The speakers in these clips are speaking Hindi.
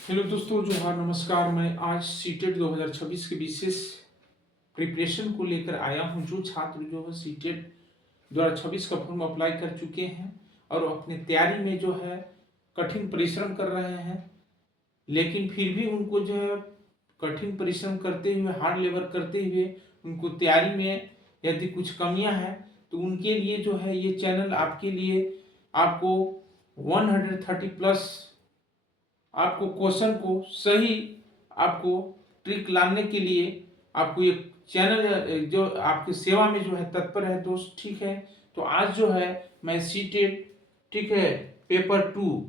हेलो दोस्तों, जोहार, नमस्कार। मैं आज सीटेट 2026 के विशेष प्रिपरेशन को लेकर आया हूं। जो छात्र जो है सीटेट 2026 का फॉर्म अप्लाई कर चुके हैं और अपने तैयारी में जो है कठिन परिश्रम कर रहे हैं, लेकिन फिर भी उनको जो है कठिन परिश्रम करते हुए, हार्ड लेबर करते हुए उनको तैयारी में यदि कुछ कमियां हैं तो उनके लिए जो है ये चैनल आपके लिए, आपको 130 प्लस आपको क्वेश्चन को सही, आपको ट्रिक लाने के लिए आपको एक चैनल जो आपकी सेवा में जो है तत्पर है दोस्त। ठीक है, तो आज जो है मैं सीटेट, ठीक है, पेपर 2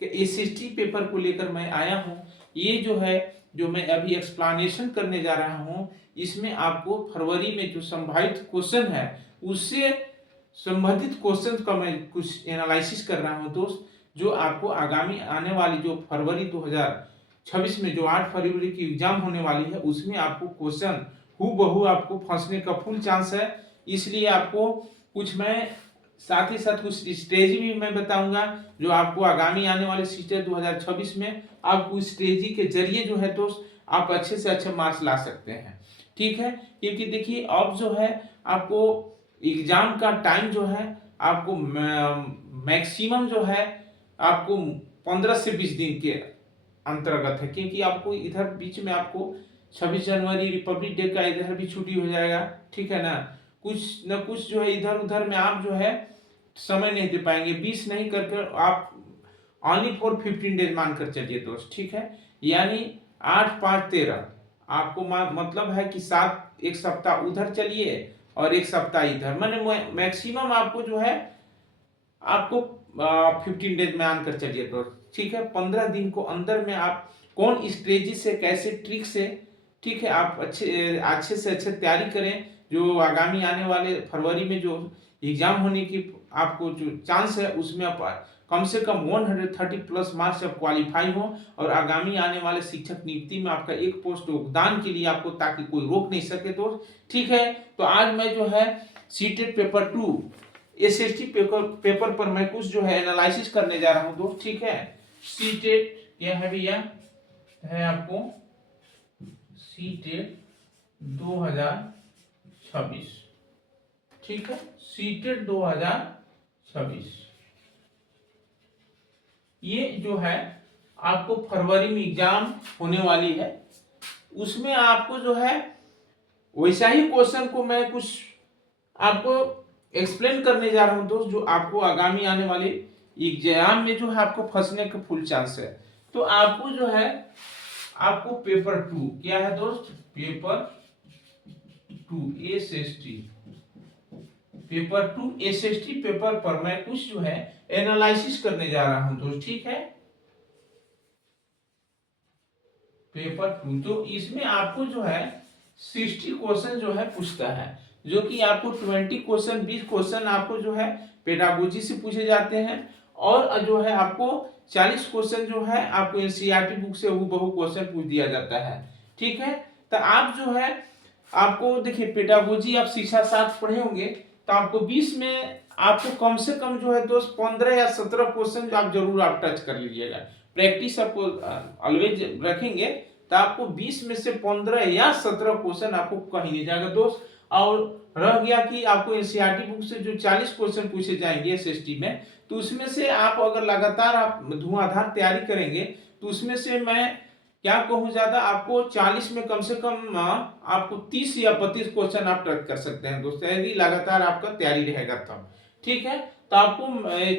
के एसएसटी पेपर को लेकर मैं आया हूँ। ये जो है, जो मैं अभी एक्सप्लेनेशन करने जा रहा हूँ, इसमें आपको फरवरी में जो संभावित क्वेश्चन है उससे संबंधित क्वेश्चन का मैं कुछ एनालिसिस कर रहा हूँ दोस्त। जो आपको आगामी आने वाली जो फरवरी 2026 में जो 8 फरवरी की एग्जाम होने वाली है उसमें आपको क्वेश्चन हूबहू आपको फंसने का फुल चांस है। इसलिए आपको कुछ मैं साथ ही साथ कुछ स्ट्रेटजी भी मैं बताऊंगा जो आपको आगामी आने वाले सीटेट 2026 में आपको स्ट्रेटजी के जरिए जो है दोस्त आप अच्छे से अच्छे मार्क्स ला सकते हैं। ठीक है, क्योंकि देखिए अब जो है आपको एग्जाम का टाइम जो है आपको मैक्सिमम जो है आपको 15 से 20 दिन के अंतर्गत है, क्योंकि आपको इधर बीच में आपको 26 जनवरी रिपब्लिक डे का इधर भी छुट्टी हो जाएगा। ठीक है ना, कुछ न कुछ जो है इधर उधर में आप जो है समय नहीं दे पाएंगे। 20 नहीं करके आप ओनली फॉर 15 डेज मानकर चलिए दोस्त। ठीक है, यानी 8 5 13 आपको मतलब है कि 7 एक सप्ताह उधर चलिए और एक सप्ताह इधर, मैंने मैक्सिमम आपको जो है आपको 15 डेज में आनकर चलिए तो ठीक है। 15 दिन को अंदर में आप कौन स्ट्रेटजी से, कैसे ट्रिक से, ठीक है, आप अच्छे से अच्छे तैयारी करें। जो आगामी आने वाले फरवरी में जो एग्जाम होने की आपको जो चांस है उसमें आप कम से कम 130 प्लस मार्क्स आप क्वालिफाई हो और आगामी आने वाले शिक्षक नियुक्ति में आपका एक पोस्ट योगदान के लिए आपको, ताकि कोई रोक नहीं सके तो ठीक है। तो आज मैं जो है सीटेट पेपर 2 एसएसटी पेपर पर मैं कुछ जो है एनालिसिस करने जा रहा हूं दोस्त। ठीक है, सीटेट क्या है भैया, है आपको सीटेट 2026। ठीक है, सीटेट 2026 ये जो है आपको फरवरी में एग्जाम होने वाली है। उसमें आपको जो है वैसा ही क्वेश्चन को मैं कुछ आपको एक्सप्लेन करने जा रहा हूं दोस्त, जो आपको आगामी आने वाले एग्जाम में जो है आपको फंसने का फुल चांस है। तो आपको जो है आपको पेपर 2 क्या है दोस्त, paper 2 SST, paper 2 SST paper पर मैं कुछ जो है एनालिसिस करने जा रहा हूं दोस्त। ठीक है, पेपर 2 तो इसमें आपको जो है 60 क्वेश्चन जो है पूछता है, जो कि आपको 20 क्वेश्चन 20 क्वेश्चन आपको जो है पेडागोजी से पूछे जाते हैं और जो है आपको 40 क्वेश्चन जो है आपको एनसीईआरटी बुक से हूबहू क्वेश्चन पूछ दिया जाता है। ठीक है, तो आप जो है आपको देखिए पेडागोजी आप शिक्षा शास्त्र पढ़े होंगे तो आपको 20 में आपको कम से कम जो है दोस्त 15 या 17 क्वेश्चन आप जरूर आप टच कर लीजिएगा। प्रैक्टिस आपको ऑलवेज रखेंगे तो आपको 20 में से 15 या 17 क्वेश्चन आपको कहीं नहीं जाएगा दोस्त। और रह गया कि आपको एनसीईआरटी बुक से जो 40 क्वेश्चन पूछे जाएंगे एसएसटी में, तो उसमें से आप अगर लगातार आप धुआंधार तैयारी करेंगे तो उसमें से मैं क्या कहूँ, ज्यादा आपको 40 में कम से कम आपको 30 या 32 क्वेश्चन आप टच कर सकते हैं दोस्तों, यदि लगातार आपका तैयारी रहेगा तब। ठीक है, तो आपको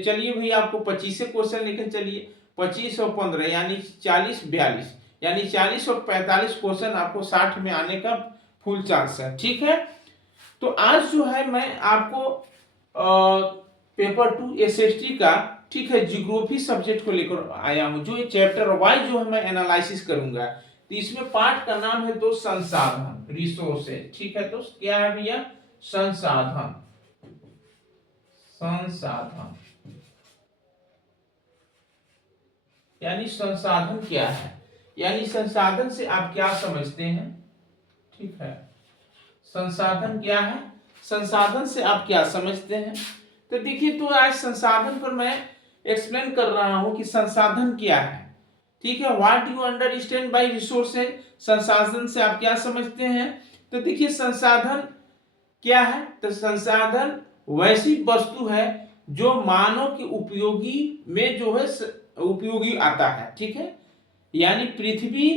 चलिए भैया आपको 25 क्वेश्चन लेकर चलिए, 25 और 15 यानी 40 42 यानी 40 और 45 क्वेश्चन आपको 60 में आने का फुल चांस है। ठीक है, तो आज जो है मैं आपको पेपर 2 एसएसटी का, ठीक है, जियोग्राफी सब्जेक्ट को लेकर आया हूं, जो ये चैप्टर वाइज जो है मैं एनालिसिस करूंगा। तो इसमें पार्ट का नाम है दोस्त संसाधन, रिसोर्सेज। ठीक है दोस्त, क्या है भैया, संसाधन, संसाधन यानी संसाधन क्या है, यानी संसाधन से आप क्या समझते हैं। ठीक है, संसाधन क्या है, संसाधन से आप क्या समझते हैं। तो देखिए, तो आज संसाधन पर मैं एक्सप्लेन कर रहा हूं कि संसाधन क्या है। ठीक है, what you understand by resources, संसाधन से आप क्या समझते हैं। तो देखिए संसाधन क्या है, तो संसाधन वैसी वस्तु है जो मानव के उपयोगी में जो है उपयोगी आता है, ठीक है, यानी पृथ्वी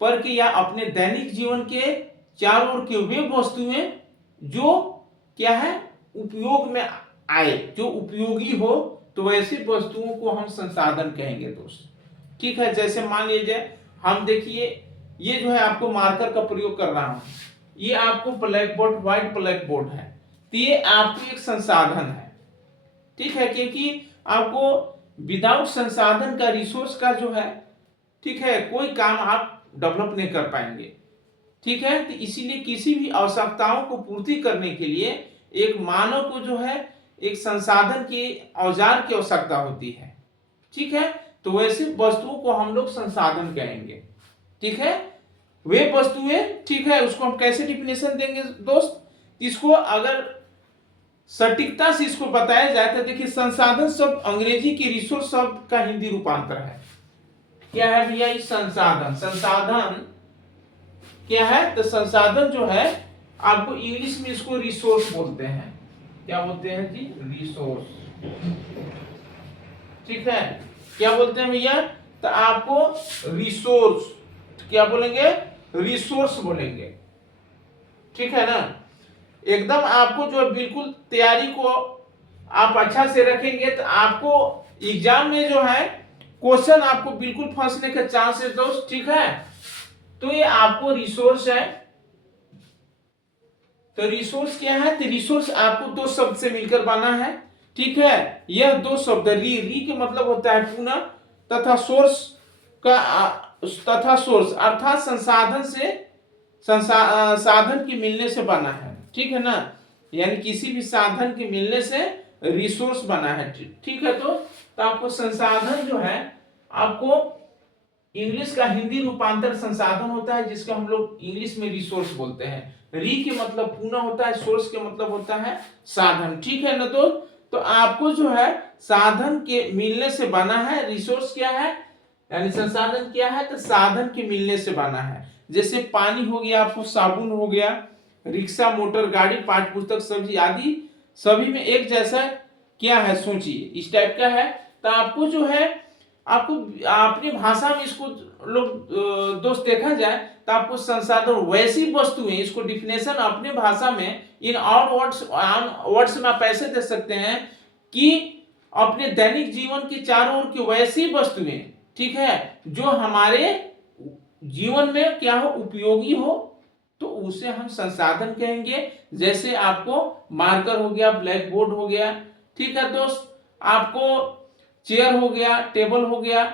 पर के या अपने दैनिक जीवन के चारों ओर के वे वस्तुएं जो क्या है उपयोग में आए, जो उपयोगी हो, तो वैसी वस्तुओं को हम संसाधन कहेंगे दोस्त, ठीक है। जैसे मान लीजिए हम देखिए ये जो है आपको मार्कर का प्रयोग कर रहा हूं, ये आपको black board white black board है, तो ये आपको एक संसाधन है, ठीक है, क्योंकि आपको विदाउट संसाधन का रिसोर्स का जो है, ठीक है, कोई काम आप डेवलप नहीं कर पाएंगे, ठीक है। तो इसीलिए किसी भी आवश्यकताओं को पूर्ति करने के लिए एक मानव को जो है एक संसाधन के औजार की आवश्यकता होती है, ठीक है। तो वैसे वस्तुओं को हम लोग संसाधन कहेंगे, ठीक है, वे वस्तुएं, ठीक है। उसको हम कैसे डिफिनेशन देंगे दोस्त, इसको अगर सटीकता से इसको बताया जाए तो देखिए संसाधन शब्द अंग्रेजी के रिसोर्स शब्द का हिंदी रूपांतर है। क्या है भैया ये संसाधन, संसाधन क्या है, तो संसाधन जो है आपको इंग्लिश में इसको रिसोर्स बोलते हैं, क्या बोलते हैं जी, रिसोर्स, ठीक है। क्या बोलते हैं भैया, तो आपको रिसोर्स क्या बोलेंगे, रिसोर्स बोलेंगे, ठीक है ना। एकदम आपको जो बिल्कुल तैयारी को आप अच्छा से रखेंगे तो आपको एग्जाम में जो है क्वेश्चन आपको बिल्कुल फंसने के चांसेस दोस्त, ठीक है। तो ये आपको रिसोर्स है, तो रिसोर्स क्या है, तो रिसोर्स आपको दो शब्द से मिलकर बना है, ठीक है। यह दो शब्द री के मतलब होता है पुनः, तथा सोर्स का तथा सोर्स अर्थात संसाधन से साधन के मिलने से बना है, ठीक है ना, यानी किसी भी साधन के मिलने से रिसोर्स बना है, ठीक है। तो आपको संसाधन जो है आपको इंग्लिश का हिंदी रूपांतर संसाधन होता है जिसका हम लोग इंग्लिश में रिसोर्स बोलते हैं। री के मतलब पुनः होता है, सोर्स के मतलब होता है साधन, ठीक है ना। तो आपको जो है साधन के मिलने से बना है, रिसोर्स क्या है यानी संसाधन क्या है, तो साधन के मिलने से बना है। जैसे पानी हो गया, आपको साबुन हो गया, रिक्शा, मोटर, गाड़ी, पाठ्य पुस्तक, सब्जी आदि सभी में एक जैसा क्या है, सोचिए इस टाइप का है। तो आपको जो है आपको अपनी भाषा में इसको लोग दोस्त देखा जाए तो आपको संसाधन वैसी वस्तुएं, इसको डिफिनेशन अपने भाषा में इन और वर्ड्स में आप ऐसे दे सकते हैं कि अपने दैनिक जीवन के चारों ओर की वैसी वस्तुएं, ठीक है, जो हमारे जीवन में क्या हो, उपयोगी हो, तो उसे हम संसाधन कहेंगे। जैसे आपको मार्कर हो गया, ब्लैक बोर्ड हो गया, ठीक है दोस्त, आपको चेयर हो गया, टेबल हो गया,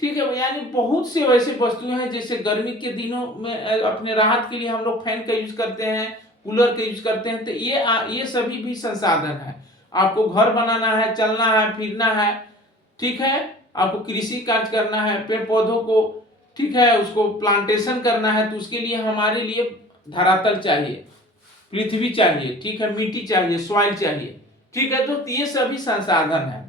ठीक है, यानी बहुत से वैसे वस्तुएं हैं। जैसे गर्मी के दिनों में अपने राहत के लिए हम लोग फैन का यूज करते हैं, कूलर का यूज करते हैं, तो ये सभी भी संसाधन है। आपको घर बनाना है, चलना है, फिरना है, ठीक है, आपको कृषि कार्य करना है, पेड़ पौधों को, ठीक है, उसको प्लांटेशन करना है, तो उसके लिए हमारे लिए धरातल चाहिए, पृथ्वी चाहिए, ठीक है, मिट्टी चाहिए, सॉइल चाहिए, ठीक है। तो ये सभी संसाधन है,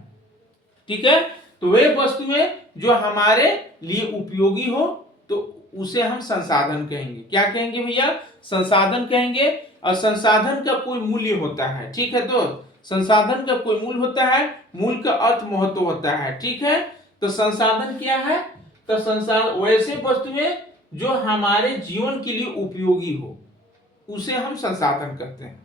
ठीक है। तो वे वस्तुएं जो हमारे लिए उपयोगी हो तो उसे हम संसाधन कहेंगे। क्या कहेंगे भैया, संसाधन कहेंगे। और संसाधन का कोई मूल्य होता है, ठीक है। तो संसाधन का कोई मूल्य होता है, मूल्य का अर्थ महत्व होता है, ठीक है। तो संसाधन क्या है, तो संसाधन वैसे वस्तुएं जो हमारे जीवन के लिए उपयोगी हो उसे हम संसाधन कहते हैं,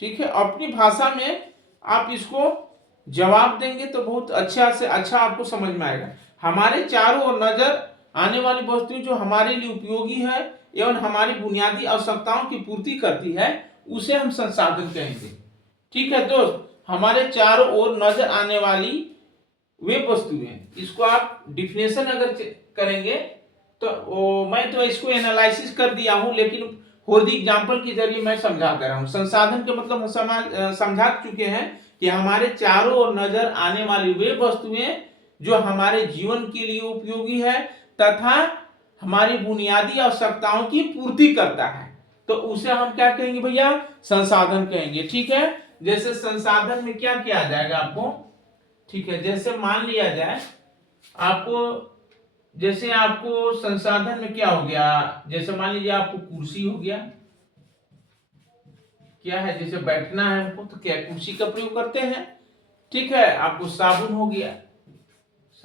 ठीक है। अपनी भाषा में आप इसको जवाब देंगे तो बहुत अच्छा से अच्छा आपको समझ में आएगा। हमारे चारों ओर नजर आने वाली वस्तु जो हमारे लिए उपयोगी है एवं हमारी बुनियादी आवश्यकताओं की पूर्ति करती है उसे हम संसाधन कहेंगे, ठीक है दोस्त। हमारे चारों ओर नजर आने वाली वे वस्तुएं, इसको आप डिफिनेशन अगर करेंगे तो मैं तो इसको एनालिसिस कर दिया हूं, लेकिन फॉर द एग्जांपल के जरिए मैं समझा दे रहा हूं। संसाधन के मतलब हम समझा चुके हैं कि हमारे चारों ओर नजर आने वाली वे वस्तुएं जो हमारे जीवन के लिए उपयोगी है तथा हमारी बुनियादी आवश्यकताओं की पूर्ति करता है, तो उसे हम क्या कहेंगे भैया, संसाधन कहेंगे, ठीक है। जैसे संसाधन में क्या किया जाएगा आपको, ठीक है, जैसे मान लिया जाए आपको जैसे आपको संसाधन में क्या हो गया, जैसे मान लीजिए आपको कुर्सी हो गया, क्या है, जैसे बैठना है हमको तो क्या कुर्सी का प्रयोग करते हैं। ठीक है, आपको साबुन हो गया,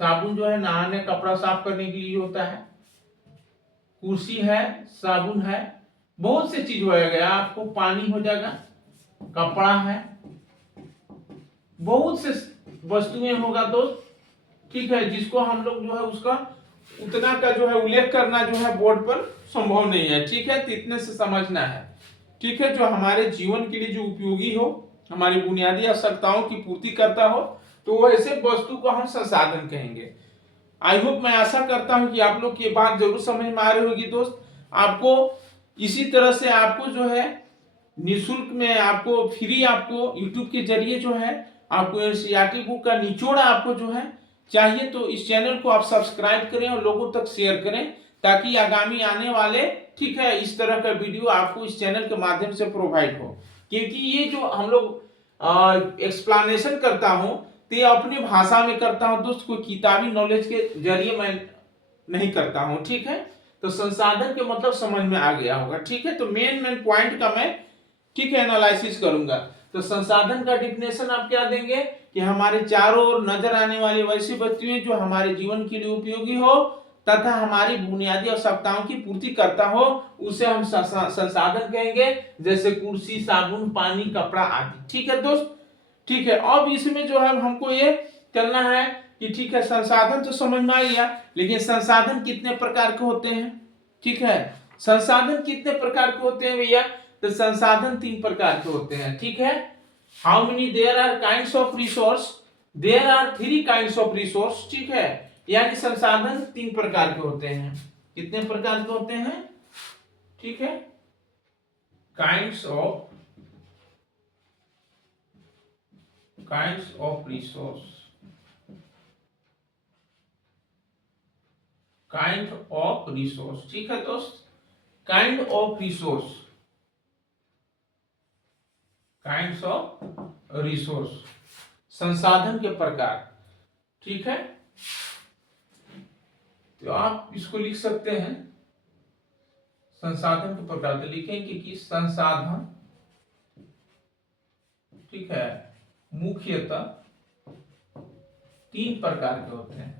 साबुन जो है नहाने कपड़ा साफ करने के लिए होता है। कुर्सी है, साबुन है, बहुत से चीज हो गया, आपको पानी हो जाएगा, कपड़ा है, बहुत से वस्तुएं होगा दोस्त। ठीक है, जिसको हम लोग जो है उसका उतना का जो है उल्लेख करना जो है बोर्ड पर संभव नहीं है। ठीक है, तो इतने से समझना है। ठीक है, जो हमारे जीवन के लिए जो उपयोगी हो, हमारी बुनियादी आवश्यकताओं की पूर्ति करता हो, तो ऐसे वस्तु को हम संसाधन कहेंगे। आई होप, मैं आशा करता हूं कि आप लोग की बात जरूर समझ में आ रही होगी दोस्त। आपको इसी तरह से आपको जो है निःशुल्क में आपको फ्री आपको यूट्यूब के जरिए जो है आपको एनसीईआरटी बुक का निचोड़ आपको जो है चाहिए, तो इस चैनल को आप सब्सक्राइब करें और लोगों तक शेयर करें, ताकि आगामी आने वाले, ठीक है, इस तरह का वीडियो आपको इस चैनल के माध्यम से प्रोवाइड हो। क्योंकि ये जो हम लोग एक्सप्लेनेशन करता हूं तो ये अपनी भाषा में करता हूं दोस्त, कोई किताबी नॉलेज के जरिए मैं नहीं करता हूं। ठीक है, तो संसाधन के मतलब समझ में आ गया होगा। ठीक है, तो मेन पॉइंट का मैं, ठीक है, एनालिसिस करूंगा। तो संसाधन का डिफिनेशन आप क्या देंगे कि हमारे चारों ओर नजर आने वाली वैसी वस्तुएं जो हमारे जीवन के लिए उपयोगी हो तथा हमारी बुनियादी आवश्यकताओं की पूर्ति करता हो, उसे हम संसाधन कहेंगे, जैसे कुर्सी, साबुन, पानी, कपड़ा आदि। ठीक है दोस्त, ठीक है। अब इसमें जो है हमको ये चलना है कि ठीक है, संसाधन तो समझ में आ गया, लेकिन संसाधन कितने प्रकार के होते हैं। ठीक है, संसाधन कितने प्रकार के होते हैं भैया, तो संसाधन 3 प्रकार के होते हैं। ठीक है, how many there are kinds of resource, there are 3 kinds of resource. ठीक है, यानी संसाधन 3 प्रकार के होते हैं। कितने प्रकार के होते हैं, ठीक है, kinds of resource, kind of resource. ठीक है दोस्त, kind of resource, kinds of resource, संसाधन के प्रकार। ठीक है, तो आप इसको लिख सकते हैं, संसाधन के प्रकार। तो लिखेंगे कि संसाधन, ठीक है, मुख्यतः 3 प्रकार के होते हैं।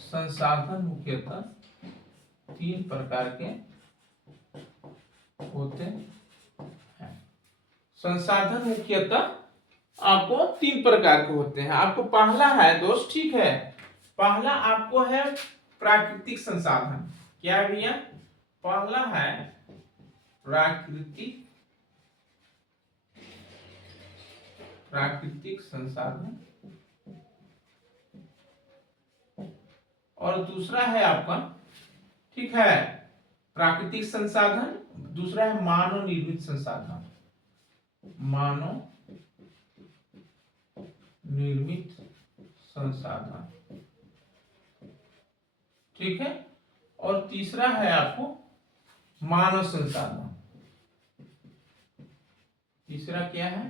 संसाधन मुख्यतः 3 प्रकार के होते हैं। संसाधन मुख्यतः आपको 3 प्रकार के होते हैं। आपको पहला है दोस्त, ठीक है, पहला आपको है प्राकृतिक संसाधन। क्या है भैया, पहला है प्राकृतिक संसाधन, और दूसरा है आपका, ठीक है, प्राकृतिक संसाधन, दूसरा है मानव निर्मित संसाधन, मानव निर्मित संसाधन। ठीक है, और तीसरा है आपको मानव संसाधन। तीसरा क्या है,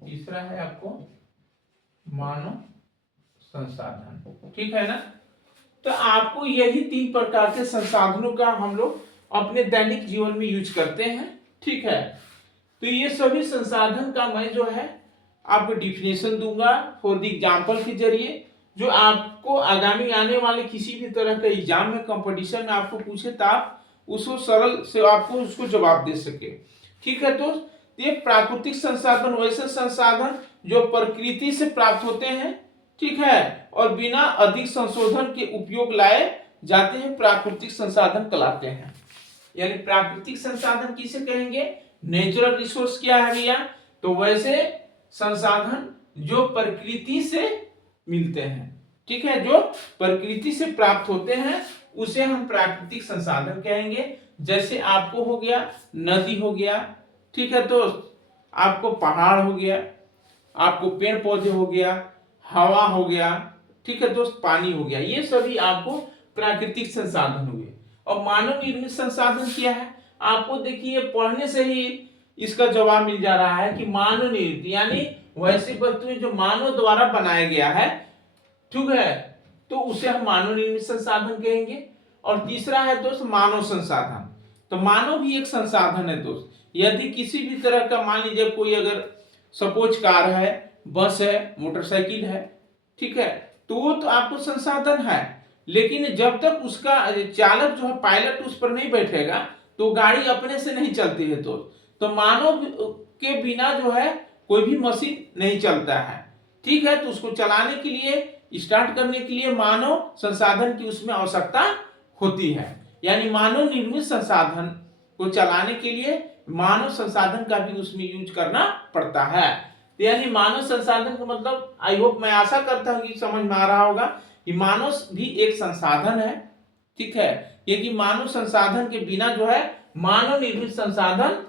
तीसरा है आपको मानव संसाधन। ठीक है ना, तो आपको यही 3 प्रकार के संसाधनों का हम लोग अपने दैनिक जीवन में यूज करते हैं। ठीक है, तो ये सभी संसाधन का मैं जो है आपको डिफिनेशन दूंगा फॉर द एग्जांपल के जरिए, जो आपको आगामी आने वाले किसी भी तरह के एग्जाम में, कंपटीशन में आपको पूछे तो आप उसको सरल से आपको उसको जवाब दे सके। ठीक है दोस्त, ये प्राकृतिक संसाधन वैसे संसाधन जो प्रकृति से प्राप्त होते हैं, ठीक है, और बिना अधिक संशोधन के उपयोग लाए जाते हैं, प्राकृतिक संसाधन कहलाते हैं। यानी प्राकृतिक संसाधन किसे कहेंगे, नेचुरल रिसोर्स। क्या है भैया, तो वैसे संसाधन जो प्रकृति से मिलते हैं, ठीक है, जो प्रकृति से प्राप्त होते हैं, उसे हम प्राकृतिक संसाधन कहेंगे। जैसे आपको हो गया नदी हो गया, ठीक है दोस्त, आपको पहाड़ हो गया, आपको पेड़ पौधे हो गया, हवा हो गया, ठीक है दोस्त, पानी हो गया, ये सभी आपको प्राकृतिक संसाधन हुए। और मानव निर्मित संसाधन क्या है, आपको देखिए पढ़ने से ही इसका जवाब मिल जा रहा है कि मानव निर्मित यानी वैसी वस्तुएं जो मानव द्वारा बनाया गया है, ठीक है, तो उसे हम मानव निर्मित संसाधन कहेंगे। और तीसरा है दोस्त मानव संसाधन। तो मानव भी एक संसाधन है दोस्त। यदि किसी भी तरह का मान लीजिए कोई अगर सपोज कार है, बस है, मोटरसाइकिल है, ठीक है, तो वो तो आपको संसाधन है, लेकिन जब तक उसका चालक जो है पायलट उस पर नहीं बैठेगा तो गाड़ी अपने से नहीं चलती है दोस्त। तो मानव के बिना जो है कोई भी मशीन नहीं चलता है, ठीक है। तो उसको चलाने के लिए, स्टार्ट करने के लिए मानव संसाधन की उसमें आवश्यकता होती है। यानी मानव निर्मित संसाधन को चलाने के लिए मानव संसाधन का भी उसमें यूज करना पड़ता है। तो यानी मानव संसाधन का मतलब, आई होप, मैं आशा करता हूं कि समझ में आ रहा होगा कि मानव भी एक संसाधन है, ठीक है। क्योंकि मानव संसाधन के बिना जो है मानव निर्मित संसाधन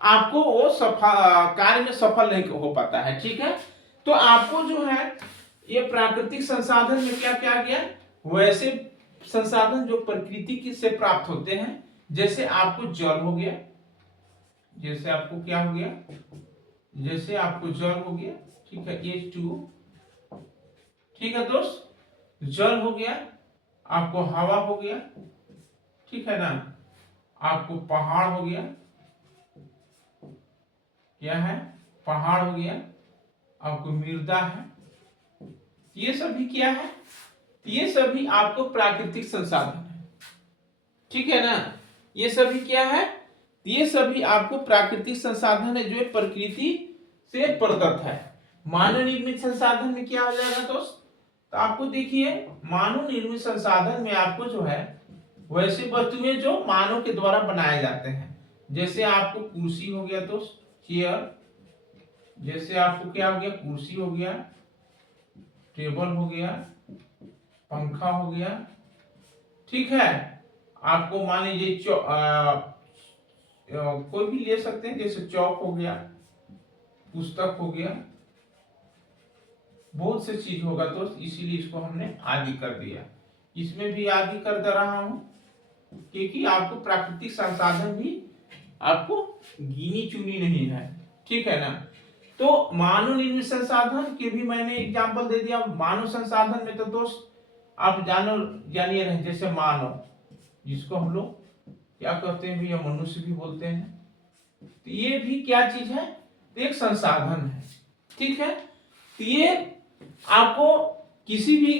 आपको वो कार्य में सफल नहीं हो पाता है, ठीक है। तो आपको जो है ये प्राकृतिक संसाधन में क्या क्या गया, वैसे संसाधन जो प्रकृति से प्राप्त होते हैं, जैसे आपको जल हो गया, जैसे आपको क्या हो गया, जैसे आपको जल हो गया, ठीक है, H2O, ठीक है दोस्त, जल हो गया, आपको हवा हो गया, ठीक है ना, आपको पहाड़ हो गया, क्या है, पहाड़ हो गया, आपको मृदा है, ये सभी क्या है, ये सभी आपको प्राकृतिक संसाधन है, ठीक है ना। ये सभी क्या है, ये सभी आपको प्राकृतिक संसाधन है जो प्रकृति से प्रदत्त है। मानव निर्मित संसाधन में क्या हो जाएगा दोस्त, तो आपको देखिए मानव निर्मित संसाधन में आपको जो है वैसे वस्तुएं जो मानव के द्वारा बनाए जाते हैं, जैसे आपको कुर्सी हो गया दोस्त, चेयर, जैसे आपको क्या हो गया, कुर्सी हो गया, टेबल हो गया, पंखा हो गया, ठीक है। आपको मान लीजिए कोई भी ले सकते हैं, जैसे चौक हो गया, पुस्तक हो गया, बहुत से चीज होगा दोस्त, इसीलिए इसको हमने आदि कर दिया। इसमें भी आदि कर दे रहा हूं क्योंकि आपको प्राकृतिक संसाधन भी आपको गिनी चुनी नहीं है, ठीक है ना। तो मानव निर्मित संसाधन के भी मैंने एग्जांपल दे दिया। मानव संसाधन में तो दोस्त आप जानिए रहे, जैसे मानव, जिसको हम लोग क्या कहते हैं भैया, मनुष्य भी बोलते हैं, तो ये भी क्या चीज है, तो एक संसाधन है, ठीक है। तो ये आपको किसी भी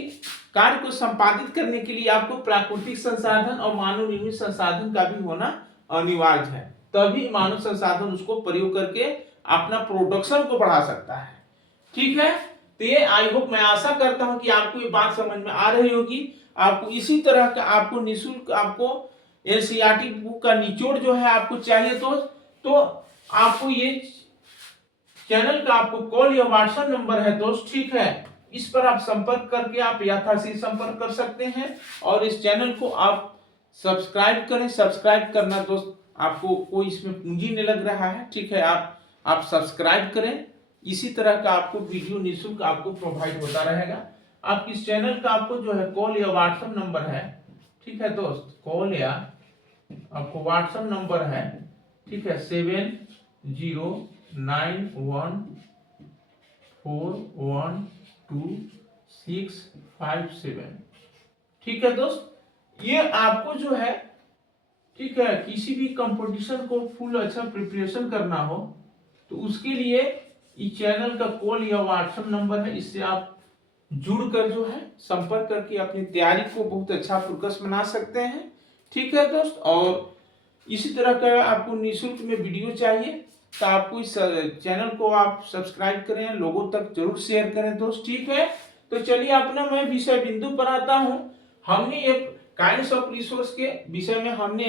कार्य को संपादित करने के लिए आपको प्राकृतिक संसाधन और मानव निर्मित संसाधन का भी होना अनिवार्य है, तभी मानव संसाधन उसको प्रयोग करके अपना प्रोडक्शन को बढ़ा सकता है, ठीक है। तो ये आई होप, मैं आशा करता हूं कि आपको ये बात समझ में आ रही होगी। आपको इसी तरह का आपको निःशुल्क आपको एनसीईआरटी बुक का निचोड़ जो है आपको चाहिए तो आपको ये चैनल का आपको कॉल या व्हाट्सएप नंबर है दोस्त, ठीक है, इस पर आप संपर्क करके आप यथाशीघ्र संपर्क कर सकते हैं और इस चैनल को आप सब्सक्राइब करें। सब्सक्राइब करना दोस्त आपको कोई इसमें पूंजी नहीं लग रहा है, ठीक है, आप सब्सक्राइब करें। इसी तरह का आपको वीडियो निःशुल्क आपको प्रोवाइड होता रहेगा। आप इस चैनल का आपको जो है कॉल या व्हाट्सएप नंबर है, ठीक है दोस्त, कॉल या आपको व्हाट्सएप नंबर है, ठीक है, 7091412657, ठीक है दोस्त। ये आपको जो है, ठीक है, किसी भी कंपटीशन को फुल अच्छा प्रिपरेशन करना हो तो उसके लिए इस चैनल का कॉल या व्हाट्सएप नंबर है, इससे आप जुड़कर जो है संपर्क करके अपनी तैयारी को बहुत अच्छा फोकस बना सकते हैं, ठीक है दोस्त। और इसी तरह का आपको निःशुल्क में वीडियो चाहिए तो आपको इस चैनल को आप सब्सक्राइब करें, लोगों तक जरूर शेयर करें दोस्त, ठीक है। तो चलिए अपना मैं विषय बिंदु पर आता हूं। हमने एक काइंड्स ऑफ रिसोर्स के विषय में हमने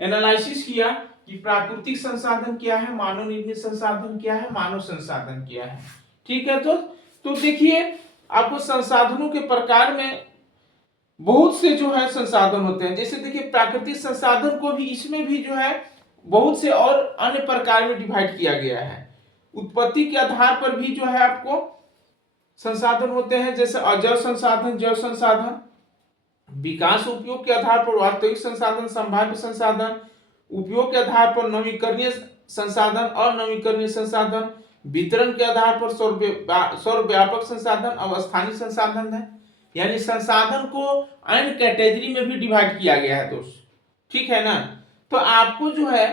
एनालिसिस किया कि प्राकृतिक संसाधन क्या है, मानव निर्मित संसाधन क्या है, मानव संसाधन क्या है, ठीक है। तो देखिए आपको संसाधनों के प्रकार में बहुत से जो है संसाधन होते हैं। जैसे देखिए प्राकृतिक संसाधन को भी, इसमें भी जो है बहुत से और अन्य प्रकार में डिवाइड किया गया है। उत्पत्ति के आधार पर भी जो है आपको संसाधन होते हैं, जैसे अजैव संसाधन, जैव संसाधन। विकास उपयोग के आधार पर वास्तविक संसाधन, संभाव्य संसाधन। उपयोग के आधार पर नवीकरणीय संसाधन, अनवीकरणीय संसाधन। वितरण के आधार पर सर्वव्यापक संसाधन और स्थानीय संसाधन है। यानी संसाधन को अन्य कैटेगरी में भी डिवाइड किया गया है दोस्त, ठीक है ना। तो आपको जो है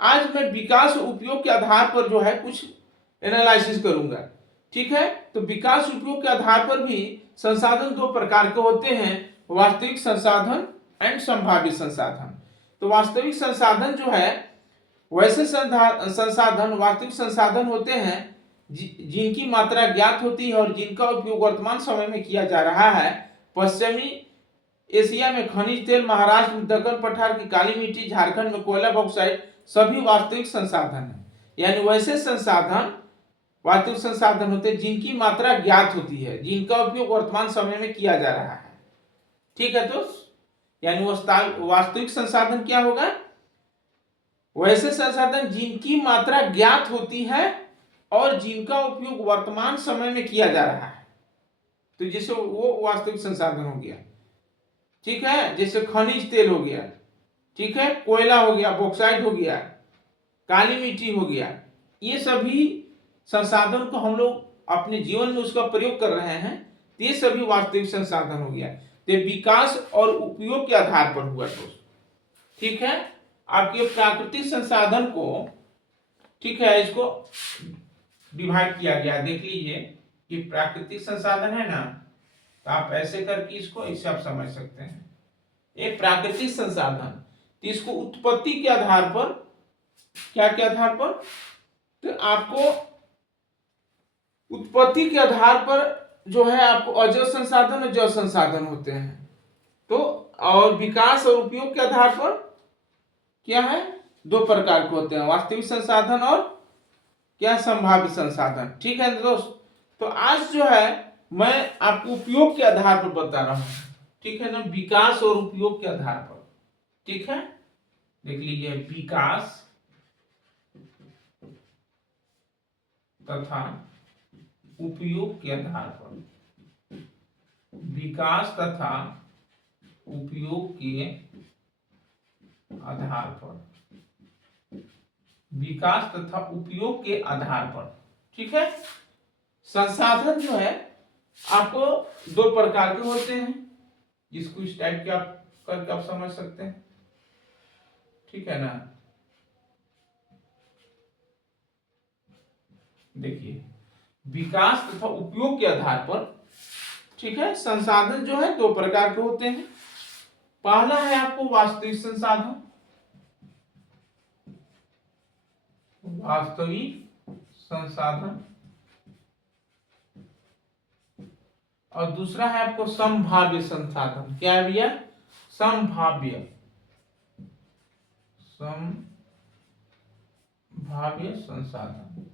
आज मैं विकास उपयोग के आधार पर जो है कुछ एनालिसिस करूंगा, ठीक है। तो विकास उपयोग के आधार पर भी संसाधन दो प्रकार के होते हैं, वास्तविक संसाधन एंड संभावित संसाधन। तो वास्तविक संसाधन जो है वैसे संसाधन वास्तविक संसाधन होते हैं जिनकी मात्रा ज्ञात होती है और जिनका उपयोग वर्तमान समय में किया जा रहा है। पश्चिमी एशिया में खनिज तेल, महाराष्ट्र में दक्कन पठार की काली मिट्टी, झारखंड में कोयला बॉक्साइट सभी वास्तविक संसाधन है। यानी वैसे संसाधन वास्तविक संसाधन होते हैं जिनकी मात्रा ज्ञात होती है, जिनका उपयोग वर्तमान समय में किया जा रहा है, ठीक है दोस्त। यानी वास्तविक संसाधन क्या होगा, वैसे संसाधन जिनकी मात्रा ज्ञात होती है और जिनका उपयोग वर्तमान समय में किया जा रहा है, तो जैसे वो वास्तविक संसाधन हो गया, ठीक है। जैसे खनिज तेल हो गया, ठीक है, कोयला हो गया, बॉक्साइट हो गया, काली मिट्टी हो गया, ये सभी संसाधन को हम लोग अपने जीवन में उसका प्रयोग कर रहे हैं, तो ये सभी वास्तविक संसाधन हो गया। तो विकास और उपयोग के आधार पर हुआ दोस्त, ठीक है। आपके प्राकृतिक संसाधन को, ठीक है, इसको डिवाइड किया गया, देख लीजिए कि प्राकृतिक संसाधन है ना, तो आप ऐसे करके इससे आप समझ सकते हैं। एक प्राकृतिक संसाधन, तो इसको उत्पत्ति के आधार पर, क्या के आधार पर, तो आपको उत्पत्ति के आधार पर जो है आपको अजैव संसाधन और जैव संसाधन होते हैं। तो और विकास और उपयोग के आधार पर क्या है, दो प्रकार के होते हैं, वास्तविक संसाधन और क्या, संभावित संसाधन, ठीक है दोस्त। तो आज जो है मैं आपको उपयोग के आधार पर बता रहा हूं, ठीक है ना, विकास और उपयोग के आधार पर, ठीक है। देख लीजिए, विकास तथा उपयोग के आधार पर, विकास तथा उपयोग के आधार पर, विकास तथा उपयोग के आधार पर, ठीक है। संसाधन जो है आपको दो प्रकार के होते हैं, जिसको इस टाइप के आप करके आप समझ सकते हैं, ठीक है ना। देखिए, विकास तथा उपयोग के आधार पर, ठीक है, संसाधन जो है दो प्रकार के होते हैं। पहला है आपको वास्तविक संसाधन, वास्तविक संसाधन, और दूसरा है आपको संभाव्य संसाधन। क्या है भैया, संभाव्य संसाधन,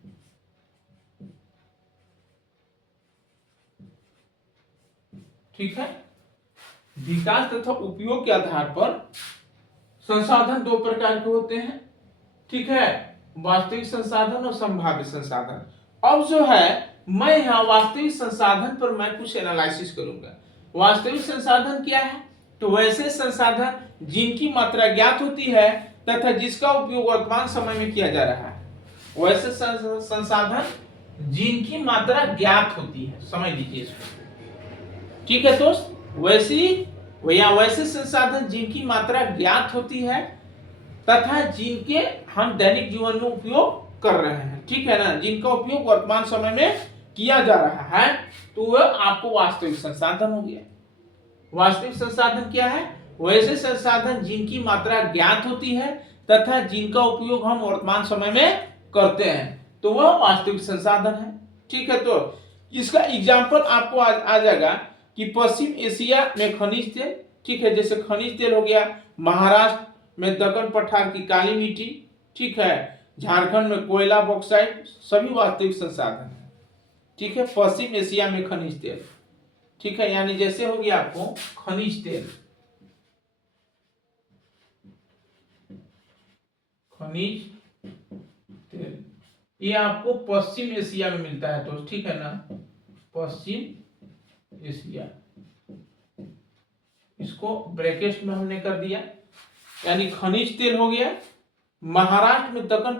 ठीक है। विकास तथा उपयोग के आधार पर संसाधन दो प्रकार के होते हैं, ठीक है, वास्तविक संसाधन और संभाव्य संसाधन। अब जो है मैं यहाँ वास्तविक संसाधन पर मैं कुछ एनालिसिस करूंगा। वास्तविक संसाधन क्या है, तो वैसे संसाधन जिनकी मात्रा ज्ञात होती है तथा जिसका उपयोग वर्तमान समय में किया जा रहा है। वैसे संसाधन जिनकी मात्रा ज्ञात होती है, समझ लीजिए इसको, ठीक है दोस्त। वैसे संसाधन जिनकी मात्रा ज्ञात होती है तथा जिनके हम दैनिक जीवन में उपयोग कर रहे हैं, ठीक है ना, जिनका उपयोग वर्तमान समय में किया जा रहा है, तो वह आपको वास्तविक संसाधन हो गया। वास्तविक संसाधन क्या है, वैसे संसाधन जिनकी मात्रा ज्ञात होती है तथा जिनका उपयोग हम वर्तमान समय में करते हैं, तो वह वास्तविक संसाधन है, ठीक है। तो इसका एग्जाम्पल आपको आ जाएगा कि पश्चिम एशिया में खनिज तेल, ठीक है, जैसे खनिज तेल हो गया, महाराष्ट्र में दक्कन पठार की काली मिट्टी, ठीक है, झारखंड में कोयला बॉक्साइट सभी वास्तविक संसाधन है, ठीक है। पश्चिम एशिया में खनिज तेल, ठीक है, यानी जैसे हो गया आपको खनिज तेल, ये आपको पश्चिम एशिया में मिलता है, तो ठीक है ना, पश्चिम एशिया, इसको ब्रैकेट में हमने कर दिया, यानी खनिज तेल हो गया। महाराष्ट्र में दक्कन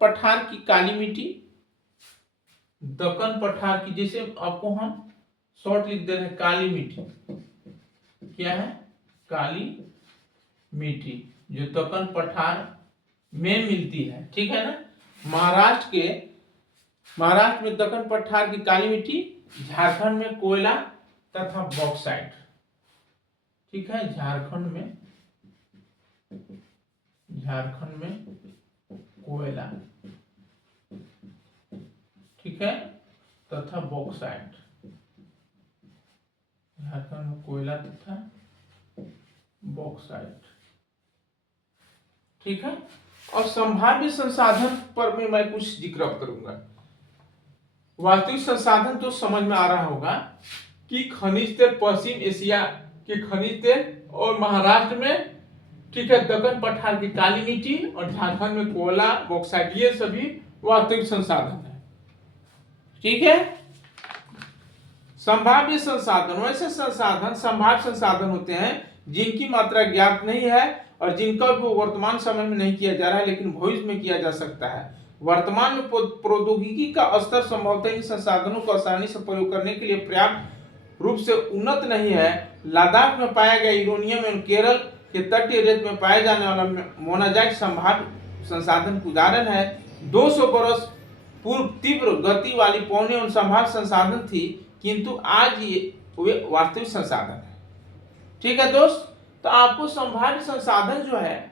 पठार की काली मिट्टी, दक्कन पठार की, जैसे आपको हम शॉर्ट लिख दे रहे हैं काली मिट्टी। क्या है? काली मिट्टी, जो दक्कन पठार में मिलती है, ठीक है ना। महाराष्ट्र में दक्कन पठार की काली मिट्टी, झारखंड में कोयला तथा बॉक्साइट, ठीक है। झारखंड में कोयला, ठीक है, तथा बॉक्साइट। झारखंड में कोयला तथा बॉक्साइट, ठीक है। और संभाव्य संसाधन पर में मैं कुछ जिक्र करूंगा। वास्तविक संसाधन तो समझ में आ रहा होगा कि खनिज तेल, पश्चिम एशिया के खनिज तेल, और महाराष्ट्र में, ठीक है, दक्कन पठार की काली मिट्टी, और झारखंड में कोयला, बॉक्साइट, ये सभी वास्तविक संसाधन है, ठीक है। संभाव्य संसाधन, वैसे संसाधन संभाव्य संसाधन होते हैं जिनकी मात्रा ज्ञात नहीं है और जिनका उपयोग वर्तमान समय में नहीं किया जा रहा है लेकिन भविष्य में किया जा सकता है। वर्तमान में प्रौद्योगिकी का स्तर संभवतः इन संसाधनों को आसानी से प्रयोग करने के लिए पर्याप्त रूप से उन्नत नहीं है। लद्दाख में पाया गया यूरेनियम एवं केरल के तटीय रेत में पाए जाने वाला मोनाजाइट संभाव्य संसाधन का उदाहरण है। 200 वर्ष पूर्व तीव्र गति वाली पौने एवं संभाव्य संसाधन थी, किंतु आज ये वे वास्तविक संसाधन है, ठीक है दोस्त। तो आपको संभाव्य संसाधन जो है,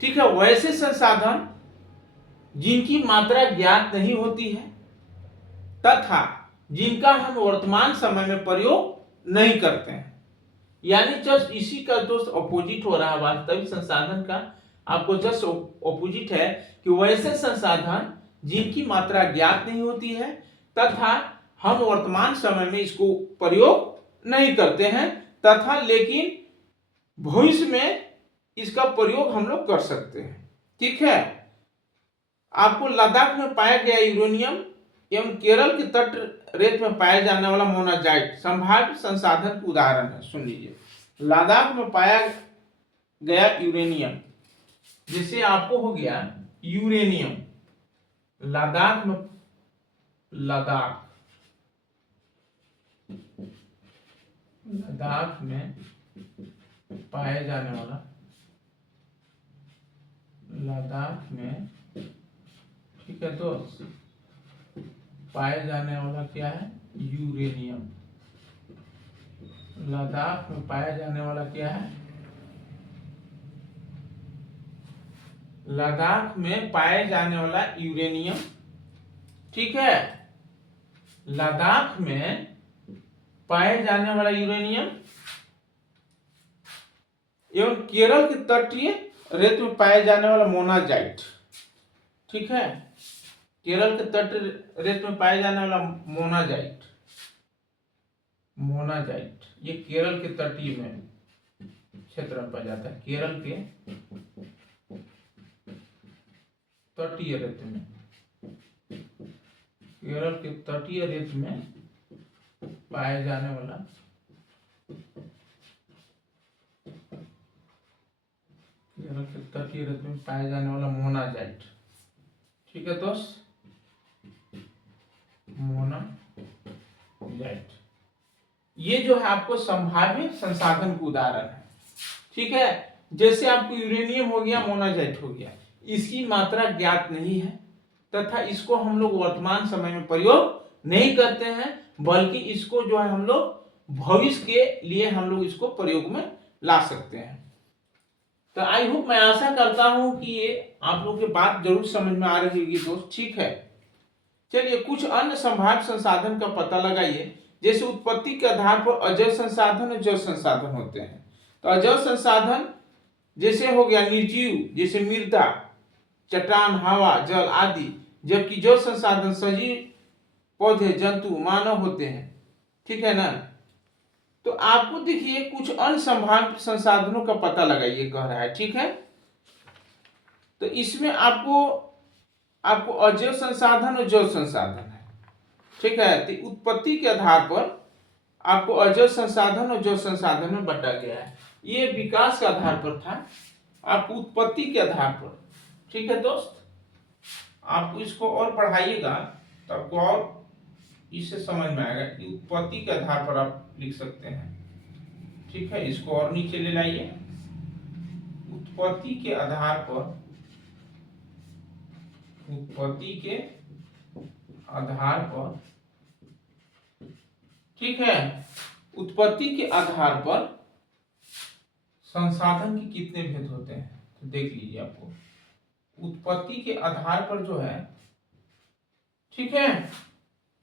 ठीक है, वैसे संसाधन जिनकी मात्रा ज्ञात नहीं होती है तथा जिनका हम वर्तमान समय में प्रयोग नहीं करते हैं, यानी जस्ट इसी का दोस्त अपोजिट हो रहा है। वास्तविक संसाधन का आपको जस्ट अपोजिट है कि वैसे संसाधन जिनकी मात्रा ज्ञात नहीं होती है तथा हम वर्तमान समय में इसको प्रयोग नहीं करते हैं, तथा लेकिन भविष्य में इसका प्रयोग हम लोग कर सकते हैं, ठीक है। आपको लद्दाख में पाया गया यूरेनियम एवं केरल के तट रेत में पाया जाने वाला मोनाजाइट संभाव्य संसाधन का उदाहरण है। सुन लीजिए, लद्दाख में पाया गया यूरेनियम, जैसे आपको हो गया यूरेनियम, लद्दाख में पाए जाने वाला, लद्दाख में, ठीक है दोस्त, पाए जाने वाला क्या है? यूरेनियम। लद्दाख में पाया जाने वाला क्या है? लद्दाख में पाए जाने वाला यूरेनियम, ठीक है। लद्दाख में पाए जाने वाला यूरेनियम एवं केरल के तटीय रेत में पाए जाने वाला मोनाजाइट, ठीक है। केरल के तट रेत में पाए जाने वाला मोनाजाइट, ये केरल के तटीय में क्षेत्र में पाया जाता है। केरल के तटीय रेत में, केरल के तटीय रेत में पाए जाने वाला, केरल के तटीय रेत में पाए जाने वाला मोनाजाइट, ठीक है दोस्त, मोनाजाइट। ये जो है आपको संभाव्य संसाधन का उदाहरण है, ठीक है। जैसे आपको यूरेनियम हो गया, मोनाजाइट हो गया, इसकी मात्रा ज्ञात नहीं है तथा इसको हम लोग वर्तमान समय में प्रयोग नहीं करते हैं, बल्कि इसको जो है हम लोग भविष्य के लिए हम लोग इसको प्रयोग में ला सकते हैं। तो आई होप, मैं आशा करता हूं कि ये आप लोगों की बात जरूर समझ में आ रही होगी दोस्त, ठीक है। चलिए कुछ अन्य संभाव्य संसाधन का पता लगाइए। जैसे उत्पत्ति के आधार पर अजैव संसाधन और जैव संसाधन होते हैं। तो अजैव संसाधन जैसे हो गया निर्जीव, जैसे मृदा, चट्टान, हवा, जल आदि, जबकि जैव संसाधन सजीव, पौधे, जंतु, मानव होते हैं, ठीक है ना। तो आपको देखिए कुछ अन्य संभाव्य संसाधनों का पता लगाइए कह रहा है, ठीक है। तो इसमें आपको अजैव संसाधन और जैव संसाधन है, ठीक है। तो उत्पत्ति के आधार पर आपको अजैव संसाधन और जैव संसाधन में बांटा गया है। ये विकास के आधार पर था, आपको उत्पत्ति के आधार पर, ठीक है दोस्त। आपको इसको और पढ़ाइएगा तो आपको और इससे समझ में आएगा कि उत्पत्ति के आधार पर आप लिख सकते हैं। ठीक है, इसको और नीचे ले लाइए। उत्पत्ति के आधार पर, उत्पत्ति के आधार पर, ठीक है, उत्पत्ति के आधार पर संसाधन के कितने भेद होते हैं तो देख लीजिए। आपको उत्पत्ति के आधार पर जो है, ठीक है,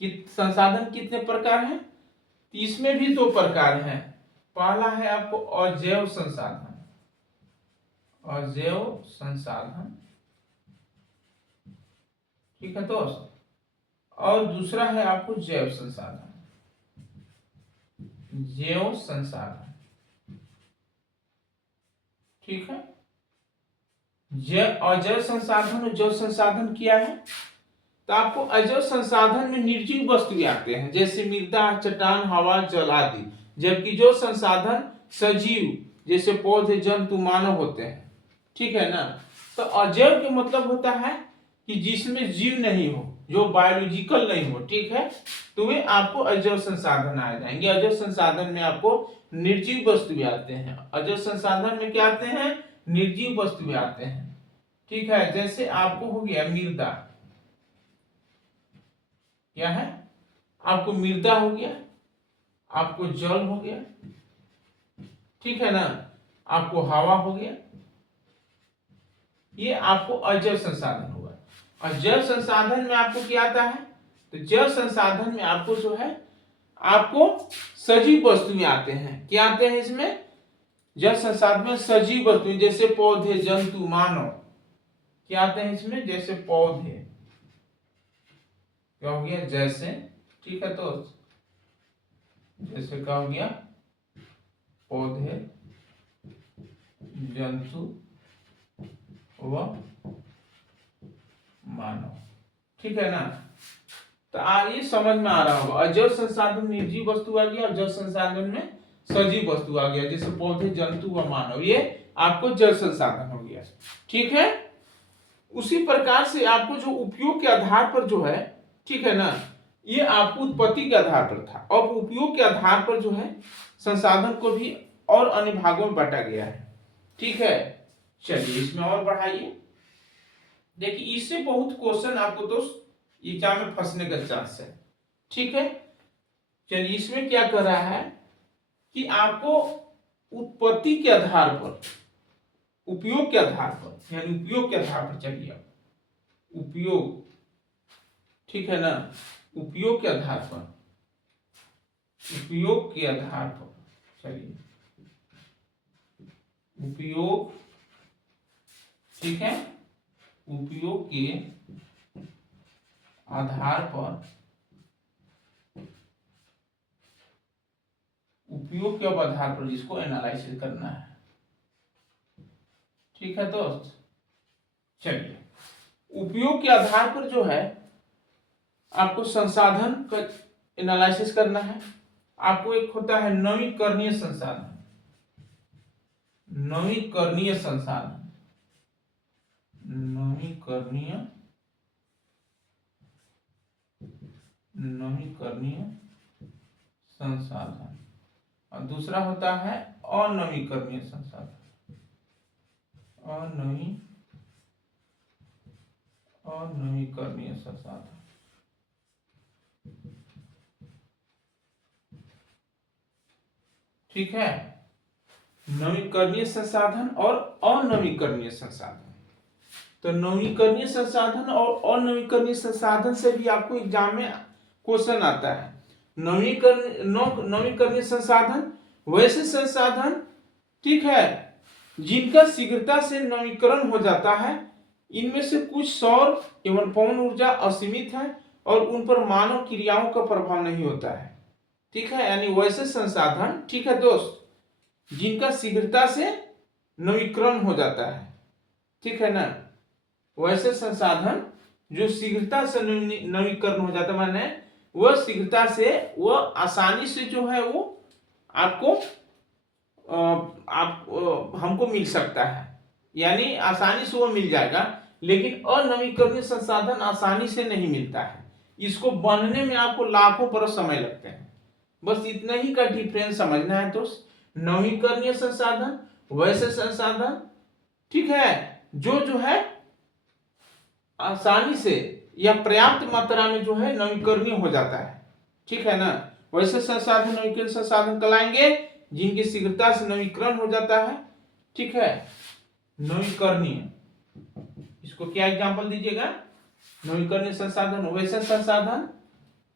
कि संसाधन कितने प्रकार हैं, तो इसमें भी दो प्रकार हैं। पहला है आपको अजैव संसाधन, अजैव संसाधन, ठीक है दोस्त, और दूसरा है आपको जैव संसाधन, जैव संसाधन, ठीक है। अजैव संसाधन और जैव संसाधन क्या है, तो आपको अजैव संसाधन में निर्जीव वस्तुएं आते हैं जैसे मृदा, चट्टान, हवा, जल आदि, जबकि जो संसाधन सजीव जैसे पौधे, जंतु, मानव होते हैं, ठीक है ना। तो अजैव के मतलब होता है कि जिसमें जीव नहीं हो, जो बायोलॉजिकल नहीं हो, ठीक है, तो वे आपको अजैव संसाधन आ जाएंगे। अजैव संसाधन में आपको निर्जीव वस्तुएं आते हैं। अजैव संसाधन में क्या आते हैं, निर्जीव वस्तुएं आते हैं, ठीक है। जैसे आपको हो गया मृदा, क्या है, आपको मृदा हो गया, आपको जल हो गया, ठीक है ना, आपको हवा हो गया, ये आपको अजैव संसाधन होगा। और जल संसाधन में आपको क्या आता है, तो जल संसाधन में आपको जो है आपको सजीव वस्तुएं आते हैं। क्या आते हैं इसमें, जल संसाधन में सजीव वस्तुएं जैसे पौधे, जंतु, मानव, क्या आते हैं इसमें, जैसे पौधे, क्या हो गया, जैसे, ठीक है, तो जैसे क्या हो गया, पौधे, जंतु व मानव, ठीक है ना। तो ये समझ में आ रहा होगा। अजैव संसाधन निर्जीव वस्तु आ गया और जल संसाधन में सजीव वस्तु आ गया जैसे पौधे, जंतु व मानव, ये आपको जल संसाधन हो गया, ठीक है। उसी प्रकार से आपको जो उपयोग के आधार पर जो है, ठीक है ना, ये आपको उत्पत्ति के आधार पर था। अब उपयोग के आधार पर जो है संसाधन को भी और अन्य भागों में बांटा गया है, ठीक है। चलिए इसमें और बढ़ाइए। देखिए इससे बहुत क्वेश्चन आपको दोस्त एग्जाम में फंसने का चांस है, ठीक है। चलिए इसमें क्या कर रहा है कि आपको उत्पत्ति के आधार पर, उपयोग के आधार पर, यानी उपयोग के आधार पर, चलिए आप उपयोग, ठीक है ना, उपयोग के आधार पर, उपयोग के आधार पर, चलिए उपयोग, ठीक है, उपयोग के आधार पर, उपयोग के आधार पर इसको एनालिसिस करना है, ठीक है दोस्त। चलिए उपयोग के आधार पर जो है आपको संसाधन का एनालिसिस करना है। आपको एक होता है नवीकरणीय संसाधन, नवीकरणीय संसाधन, नवीकरणीय, नवीकरणीय संसाधन, और दूसरा होता है अनवीकरणीय संसाधन, अनवीकरणीय संसाधन, ठीक है। नवीकरणीय संसाधन और अनवीकरणीय संसाधन। तो नवीकरणीय संसाधन और अनवीकरणीय संसाधन से भी आपको एग्जाम में क्वेश्चन आता है। नवीकरणीय संसाधन वैसे संसाधन, ठीक है, जिनका शीघ्रता से नवीकरण हो जाता है। इनमें से कुछ सौर एवं पवन ऊर्जा असीमित है और उन पर मानव क्रियाओं का प्रभाव नहीं होता है, ठीक है। यानी वैसे संसाधन, ठीक है दोस्त, जिनका शीघ्रता से नवीकरण हो जाता है, ठीक है ना, वैसे संसाधन जो शीघ्रता से नवीकरण हो जाता है, माने वह शीघ्रता से, वह आसानी से जो है वो आपको हमको मिल सकता है, यानी आसानी से वो मिल जाएगा। लेकिन अनवीकरणीय संसाधन आसानी से नहीं मिलता है, इसको बनने में आपको लाखों बरस समय लगते हैं। बस इतना ही का डिफरेंस समझना है दोस्त। नवीकरणीय संसाधन, वैसे संसाधन, ठीक है, जो है आसानी से या पर्याप्त मात्रा में जो है नवीकरणीय हो जाता है, ठीक है ना। वैसे संसाधन, नवीकरणीय संसाधन कहलाएंगे जिनकी शीघ्रता से नवीकरण हो जाता है, ठीक है। नवीकरणीय, इसको क्या एग्जांपल दीजिएगा, नवीकरणीय संसाधन, वैसे संसाधन,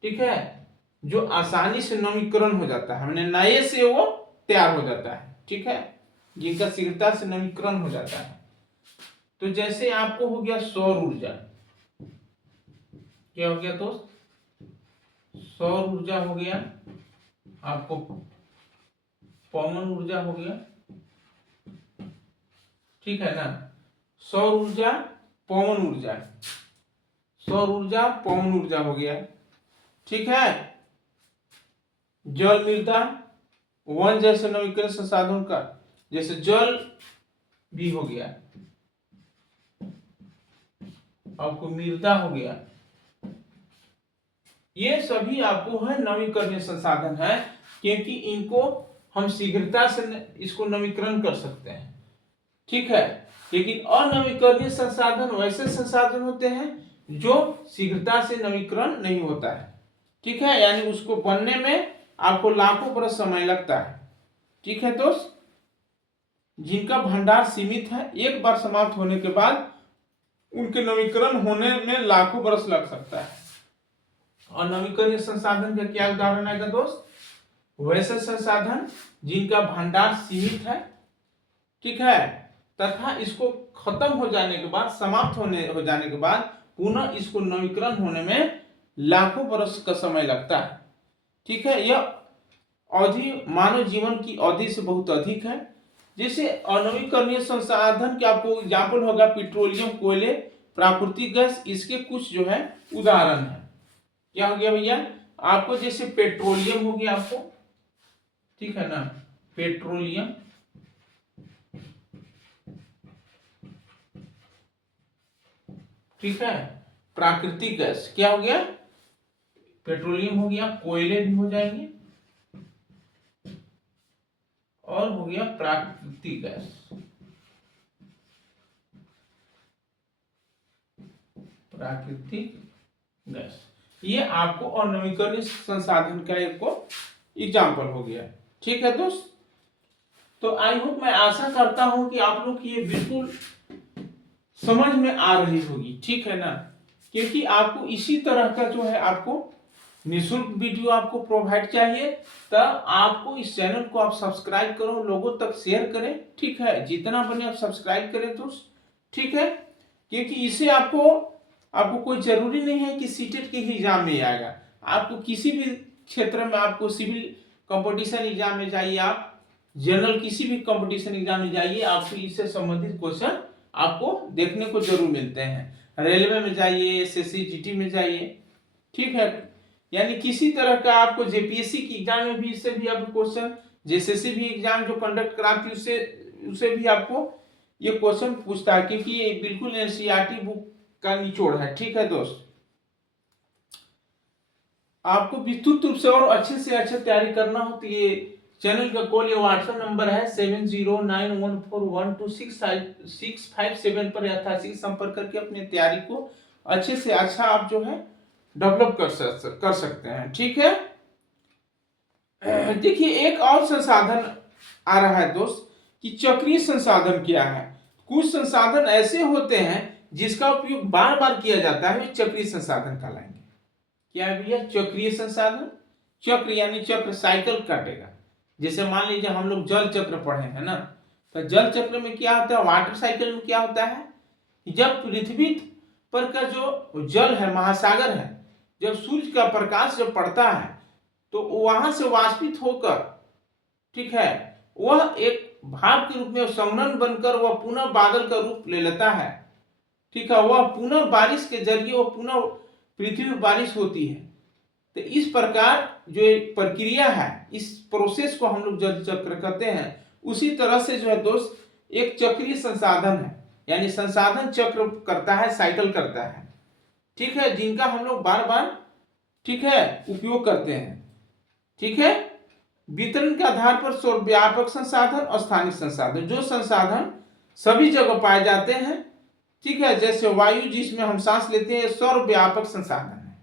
ठीक है, जो आसानी से नवीकरण हो जाता है, हमने नए से वो तैयार हो जाता है, ठीक है, जिनका शीघ्रता से नवीकरण हो जाता है। तो जैसे आपको हो गया सौर ऊर्जा, क्या हो गया दोस्त, सौर ऊर्जा हो गया, आपको पवन ऊर्जा हो गया, ठीक है ना। सौर ऊर्जा, पवन ऊर्जा, सौर ऊर्जा, पवन ऊर्जा हो गया, ठीक है। जल, मृदा, वन जैसे नवीकरणीय संसाधनों का, जैसे जल भी हो गया, आपको मृदा हो गया, ये सभी आपको है नवीकरणीय संसाधन है, क्योंकि इनको हम शीघ्रता से इसको नवीकरण कर सकते हैं, ठीक है। लेकिन अनवीकरणीय संसाधन वैसे संसाधन होते हैं जो शीघ्रता से नवीकरण नहीं होता है, ठीक है, यानी उसको बनने में आपको लाखों बरस समय लगता है, ठीक है दोस्त। जिनका भंडार सीमित है, एक बार समाप्त होने के बाद उनके नवीकरण होने में लाखों बरस लग सकता है। और नवीकरणीय संसाधन का क्या उदाहरण आएगा दोस्त, वैसे संसाधन जिनका भंडार सीमित है, ठीक है, तथा इसको खत्म हो जाने के बाद, समाप्त हो जाने के बाद पुनः इसको नवीकरण होने में लाखों वर्ष का समय लगता है, ठीक है। यह अवधि मानव जीवन की अवधि से बहुत अधिक है। जैसे अनवीकरणीय संसाधन के आपको एग्जाम्पल होगा पेट्रोलियम, कोयले, प्राकृतिक गैस, इसके कुछ जो है उदाहरण है। क्या हो गया भैया, आपको जैसे पेट्रोलियम हो गया आपको, ठीक है ना, पेट्रोलियम, ठीक है, प्राकृतिक गैस, क्या हो गया, पेट्रोलियम हो गया, कोयले भी हो जाएंगे, और हो गया प्राकृतिक गैस, प्राकृतिक गैस, ये आपको अनवीकरणीय संसाधन का एक एग्जाम्पल हो गया, ठीक है दोस्त। तो आई होप, मैं आशा करता हूं कि आप लोग ये बिल्कुल समझ में आ रही होगी, ठीक है ना, क्योंकि आपको इसी तरह का जो है आपको निःशुल्क वीडियो आपको प्रोवाइड चाहिए, तब आपको इस चैनल को आप सब्सक्राइब करो, लोगों तक शेयर करें, ठीक है, जितना बने आप सब्सक्राइब करें दोस्त, ठीक है, क्योंकि इसे आपको कोई जरूरी नहीं है कि सीटेट के ही एग्जाम में आएगा, आपको किसी भी क्षेत्र में, आपको सिविल कंपटीशन एग्जाम में जाइए, आप जनरल किसी भी कंपटीशन एग्जाम में जाइए, आपको इससे संबंधित क्वेश्चन आपको देखने को जरूर मिलते हैं। रेलवे में जाइए, एसएससी जीटी में जाइए, ठीक है, यानी किसी तरह का आपको जेपीएससी की एग्जाम में भी इससे भी आपको क्वेश्चन, जेएसएससी भी एग्जाम जो कंडक्ट कराती है उससे भी आपको ये क्वेश्चन पूछता है, क्योंकि ये बिल्कुल एनसीईआरटी बुक का निचोड़ है, ठीक है दोस्त। आपको विस्तृत रूप से और अच्छे से अच्छे तैयारी करना हो तो ये चैनल का कॉल, ये व्हाट्सएप नंबर है 7091412657 पर यथाशीघ्र संपर्क करके अपनी तैयारी को अच्छे से अच्छा आप जो है डेवलप कर सकते हैं, ठीक है। देखिए एक और संसाधन आ रहा है दोस्त कि चक्रीय संसाधन क्या है। कुछ संसाधन ऐसे होते हैं जिसका उपयोग बार बार किया जाता है, वे चक्रीय संसाधन कहलाएंगे। क्या है भैया, चक्रीय संसाधन, चक्र यानी चक्र, साइकिल काटेगा। जैसे मान लीजिए हम लोग जल चक्र पढ़े हैं ना, तो जल चक्र में क्या होता है, वाटर साइकिल में क्या होता है, जब पृथ्वी पर का जो जल है, महासागर है, जब सूर्य का प्रकाश जब पड़ता है तो वहां से वाष्पित होकर, ठीक है, वह एक भाप के रूप में संघनन बनकर वह पुनः बादल का रूप ले लेता है, ठीक है, वह पुनः बारिश के जरिए वह पुनः पृथ्वी में बारिश होती है। तो इस प्रकार जो एक प्रक्रिया है, इस प्रोसेस को हम लोग जल चक्र कहते हैं। उसी तरह से जो है दोस्त एक चक्रीय संसाधन है, यानी संसाधन चक्र करता है, साइकिल करता है, ठीक है, जिनका हम लोग बार बार ठीक है, उपयोग करते हैं। ठीक है, वितरण के आधार पर सर्वव्यापक संसाधन और स्थानिक संसाधन, जो संसाधन सभी जगह पाए जाते हैं। ठीक है, जैसे वायु जिसमें हम सांस लेते हैं, सर्वव्यापक संसाधन है।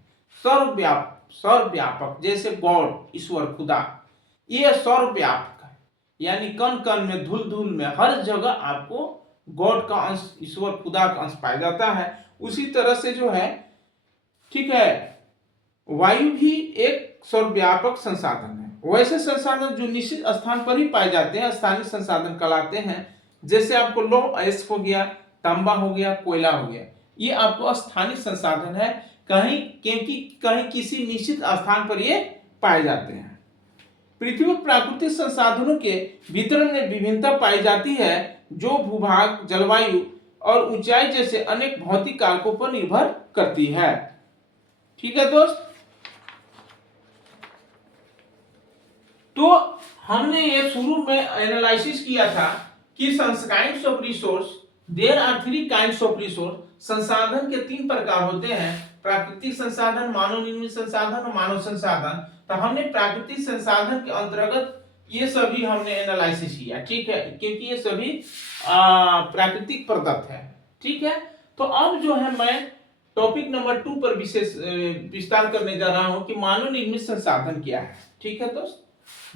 सर्वव्यापक जैसे गॉड, ईश्वर, खुदा, ये सर्वव्यापक है, यानी कण कण में, धूल धूल में, हर जगह आपको गॉड का अंश, ईश्वर, खुदा का अंश पाया जाता है। उसी तरह से जो है, ठीक है, वायु भी एक सर्वव्यापक संसाधन है। वैसे संसाधन जो निश्चित स्थान पर ही पाए जाते हैं स्थानिक संसाधन कहलाते हैं। जैसे आपको लौह अयस्क हो गया, तांबा हो गया, कोयला हो गया, ये आपको स्थानिक संसाधन है, कहीं क्योंकि कहीं किसी निश्चित स्थान पर ये पाए जाते हैं। पृथ्वी पर प्राकृतिक संसाधनों के वितरण में विभिन्नता पाई जाती है, जो भूभाग, जलवायु और ऊंचाई जैसे अनेक भौतिक कारकों पर निर्भर करती है। ठीक है दोस्त, तो हमने ये शुरू में एनालिसिस किया था कि kinds of resource, there are 3 kinds of resource. संसाधन के 3 प्रकार होते हैं, प्राकृतिक संसाधन, मानव निर्मित संसाधन और मानव संसाधन। तो हमने प्राकृतिक संसाधन के अंतर्गत ये सभी हमने एनालिसिस किया। ठीक है, क्योंकि ये सभी प्राकृतिक प्रदत्त है। ठीक है, तो अब जो है मैं टॉपिक नंबर 2 पर विशेष विस्तार करने जा रहा हूं कि मानव निर्मित संसाधन क्या है। ठीक है दोस्त,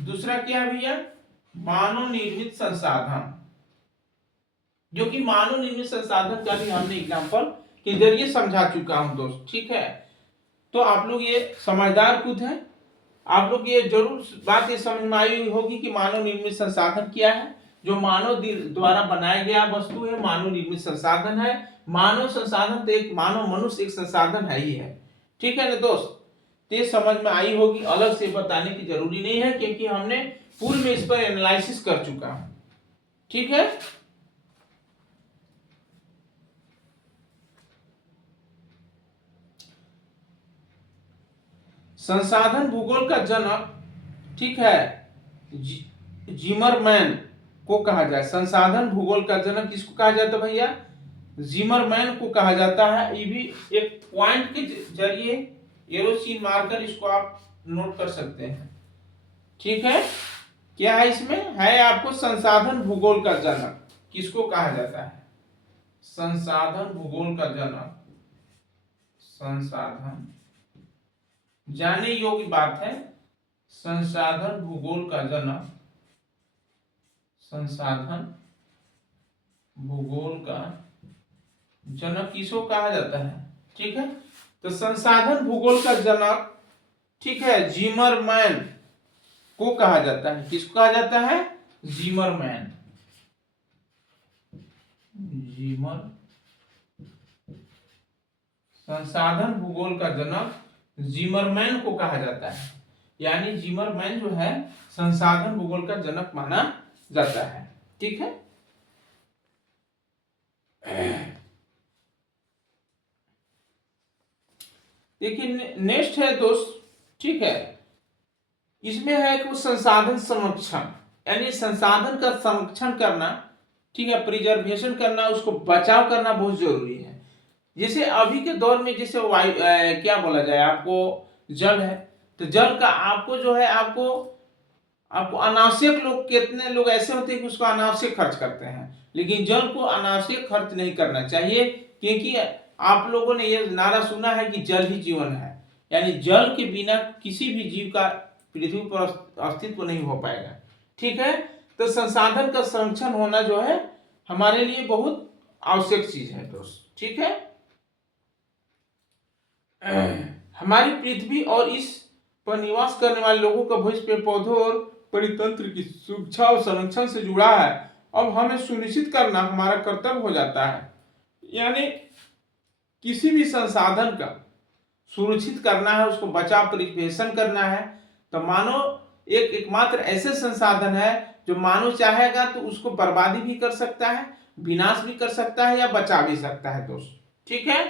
दूसरा क्या है भैया, मानव निर्मित संसाधन, जो कि मानव निर्मित संसाधन का भी हमने एग्जांपल के जरिए समझा चुका हूं दोस्त। ठीक है, तो आप लोग ये समझदार खुद हैं, आप लोग ये जरूर बात ये समझ में आई होगी कि मानव निर्मित संसाधन क्या है। जो मानव द्वारा बनाया गया वस्तु है, मानव निर्मित संसाधन है। मानव संसाधन तो एक मानव मनुष्य एक संसाधन है ही है। ठीक है ना दोस्त, ये समझ में आई होगी, अलग से बताने की जरूरी नहीं है, क्योंकि हमने पूर्व में इस पर एनालिसिस कर चुका हूं। ठीक है, संसाधन भूगोल का जनक, ठीक है, जिमरमैन को कहा जाए। संसाधन भूगोल का जनक किसको कहा जाता है भैया, जिमरमैन को कहा जाता है। ये भी एक पॉइंट के जरिए एरो सीन मारकर इसको आप नोट कर सकते हैं। ठीक है, क्या है इसमें, है आपको संसाधन भूगोल का जनक किसको कहा जाता है, संसाधन भूगोल का जनक। संसाधन जानने योग्य बात है, संसाधन भूगोल का जनक, संसाधन भूगोल का जनक किसको कहा जाता है। ठीक है, तो संसाधन भूगोल का जनक, ठीक है, जिमरमैन को कहा जाता है। किसको कहा जाता है, जिमरमैन, संसाधन भूगोल का जनक जिमरमैन को कहा जाता है। यानी जिमरमैन जो है संसाधन भूगोल का जनक माना जाता है। ठीक है, देखिए नेक्स्ट है दोस्त। ठीक है, इसमें है कि संसाधन संरक्षण, यानी संसाधन का संरक्षण करना, ठीक है, प्रिजर्वेशन करना, उसको बचाव करना बहुत जरूरी है। जैसे अभी के दौर में जैसे वायु क्या बोला जाए, आपको जल है, तो जल का आपको जो है, आपको अनावश्यक लोग, कितने लोग ऐसे होते हैं कि उसको अनावश्यक खर्च करते हैं, लेकिन जल को अनावश्यक खर्च नहीं करना चाहिए, क्योंकि आप लोगों ने ये नारा सुना है कि जल ही जीवन है, यानी जल के बिना किसी भी जीव का पृथ्वी पर अस्तित्व नहीं हो पाएगा। ठीक है, तो संसाधन का संरक्षण होना जो है हमारे लिए बहुत आवश्यक चीज है दोस्त। ठीक है, हमारी पृथ्वी और इस पर निवास करने वाले लोगों का भविष्य पेड़ पौधों और परितंत्र की सुरक्षा और संरक्षण से जुड़ा है। अब हमें सुनिश्चित करना हमारा कर्तव्य हो जाता है, यानी किसी भी संसाधन का सुरक्षित करना है, उसको बचाव प्रिजर्वेशन करना है। तो मानव एक एकमात्र ऐसे संसाधन है जो मानव चाहेगा तो उसको बर्बादी भी कर सकता है, विनाश भी कर सकता है, या बचा भी सकता है दोस्त। ठीक है,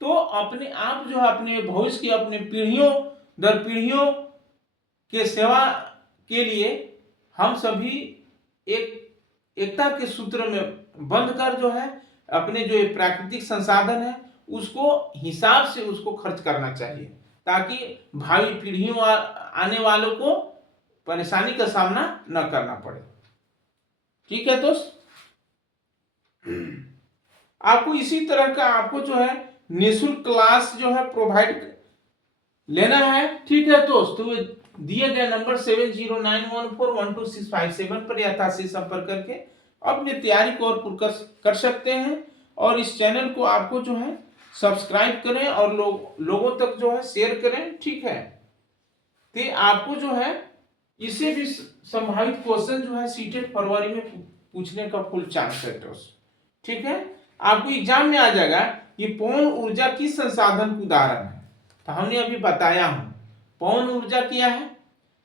तो अपने आप जो है अपने भविष्य की, अपने पीढ़ियों दर पीढ़ियों के सेवा के लिए हम सभी एकता के सूत्र में बंध कर जो है अपने जो प्राकृतिक संसाधन है उसको हिसाब से उसको खर्च करना चाहिए। ताकि भावी पीढ़ियों आने वालों को परेशानी का सामना न करना पड़े। ठीक है दोस्त, आपको इसी तरह का आपको जो है निःशुल्क क्लास जो है प्रोवाइड लेना है। ठीक है दोस्त, तो दिए गए नंबर 7091412657 पर यथाशीघ्र संपर्क करके अपनी तैयारी को और पूर्ण कर सकते हैं। और इस चैनल को आपको जो है सब्सक्राइब करें और लोगों तक जो है शेयर करें। ठीक है, तो आपको जो है इससे भी संभावित क्वेश्चन जो है सीटेट फरवरी में पूछने का फुल चांस है दोस्त। ठीक है, आपको एग्जाम में आ जाएगा कि पवन ऊर्जा किस संसाधन का उदाहरण है। तो हमने अभी बताया हूं पवन ऊर्जा क्या है,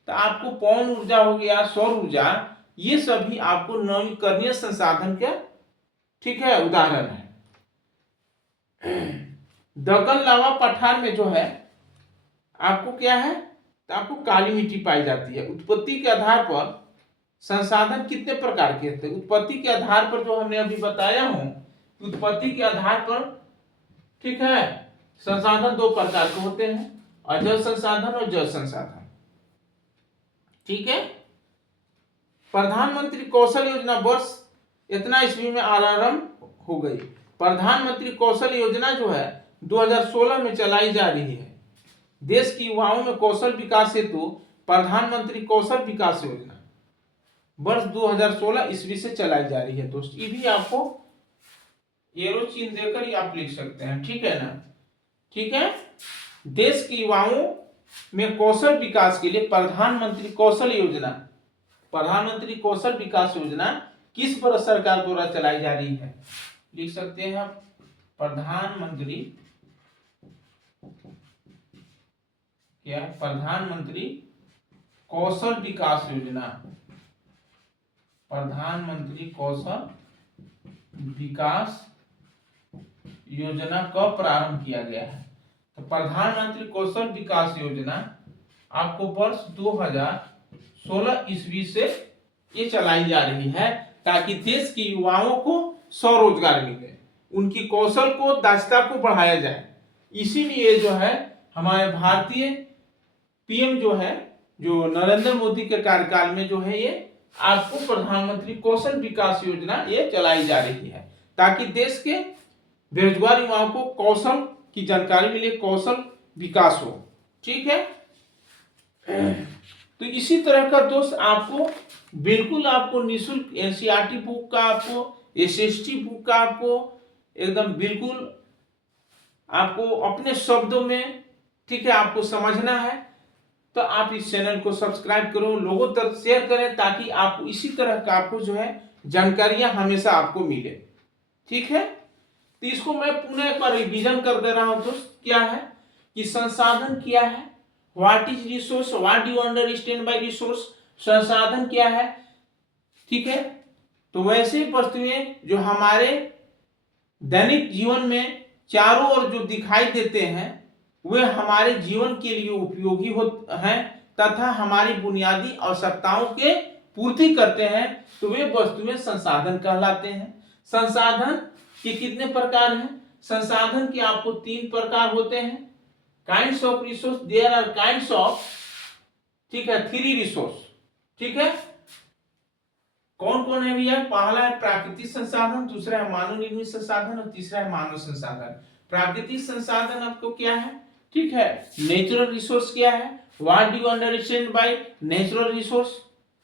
तो आपको पवन ऊर्जा हो गया, सौर ऊर्जा, ये सभी आपको नवीकरणीय संसाधन के ठीक है उदाहरण है। दक्कन लावा पठार में जो है आपको क्या है, तो आपको काली मिट्टी पाई जाती है। उत्पत्ति के आधार पर संसाधन कितने प्रकार के होते हैं? उत्पत्ति के आधार पर जो हमने अभी बताया हूं, उत्पत्ति के आधार पर ठीक है संसाधन दो प्रकार के होते हैं, अजल संसाधन और जल संसाधन। ठीक है, प्रधानमंत्री कौशल योजना वर्ष इतना ईस्वी में आरंभ हो गई। प्रधानमंत्री कौशल योजना जो है 2016 में चलाई जा रही है। देश के युवाओं में कौशल विकास हेतु प्रधानमंत्री कौशल विकास योजना वर्ष 2016 ईस्वी से चलाई जा रही है दोस्त। ये भी आपको एरो चिन्ह देकर ही आप लिख सकते हैं। ठीक है ना, ठीक है, देश के युवाओं में कौशल विकास के लिए प्रधानमंत्री कौशल विकास योजना किस भारत सरकार द्वारा चलाई जा रही है? लिख सकते हैं आप प्रधानमंत्री कौशल विकास योजना। प्रधानमंत्री कौशल विकास योजना कब प्रारंभ किया गया है? तो प्रधानमंत्री कौशल विकास योजना आपको वर्ष 2016 ईस्वी से ये चलाई जा रही है ताकि देश के युवाओं को स्वरोजगार मिले, उनकी कौशल को, दक्षता को बढ़ाया जाए। इसीलिए जो है हमारे भारतीय पीएम जो है, जो नरेंद्र मोदी के कार्यकाल में जो है ये आपको प्रधानमंत्री कौशल विकास योजना ये चलाई जा रही है ताकि देश के बेरोजगार युवाओं को कौशल की जानकारी मिले, कौशल विकास हो। ठीक है, तो इसी तरह का दोस्त आपको बिल्कुल आपको निःशुल्क एनसीईआरटी बुक का, आपको एसएसटी बुक का आपको एकदम बिल्कुल आपको अपने शब्दों में ठीक है आपको समझना है। तो आप इस चैनल को सब्सक्राइब करो, लोगों तक शेयर करें ताकि आपको इसी तरह का आपको जो है जानकारियां हमेशा आपको मिले। ठीक है, तो इसको मैं पुनः एक बार रिवीजन कर दे रहा हूं दोस्त। क्या है कि संसाधन क्या है, what is resource, what do you understand by resource, संसाधन क्या है। ठीक है, तो वैसे वस्तुएं जो हमारे दैनिक जीवन में चारों ओर जो दिखाई देते हैं वे हमारे जीवन के लिए उपयोगी हैं तथा हमारी बुनियादी आवश्यकताओं के पूर्ति करते हैं, तो वे वस्तुएं संसाधन कहलाते हैं। संसाधन के कितने प्रकार हैं? संसाधन के आपको 3 प्रकार होते हैं। Kinds of resource, there are kinds of, ठीक है, 3 रिसोर्स। ठीक है, कौन कौन है भैया? पहला है प्राकृतिक संसाधन, दूसरा है मानव निर्मित संसाधन और तीसरा है मानव संसाधन। प्राकृतिक संसाधन आपको क्या है? ठीक है, नेचुरल रिसोर्स क्या है? What do you understand by natural resource?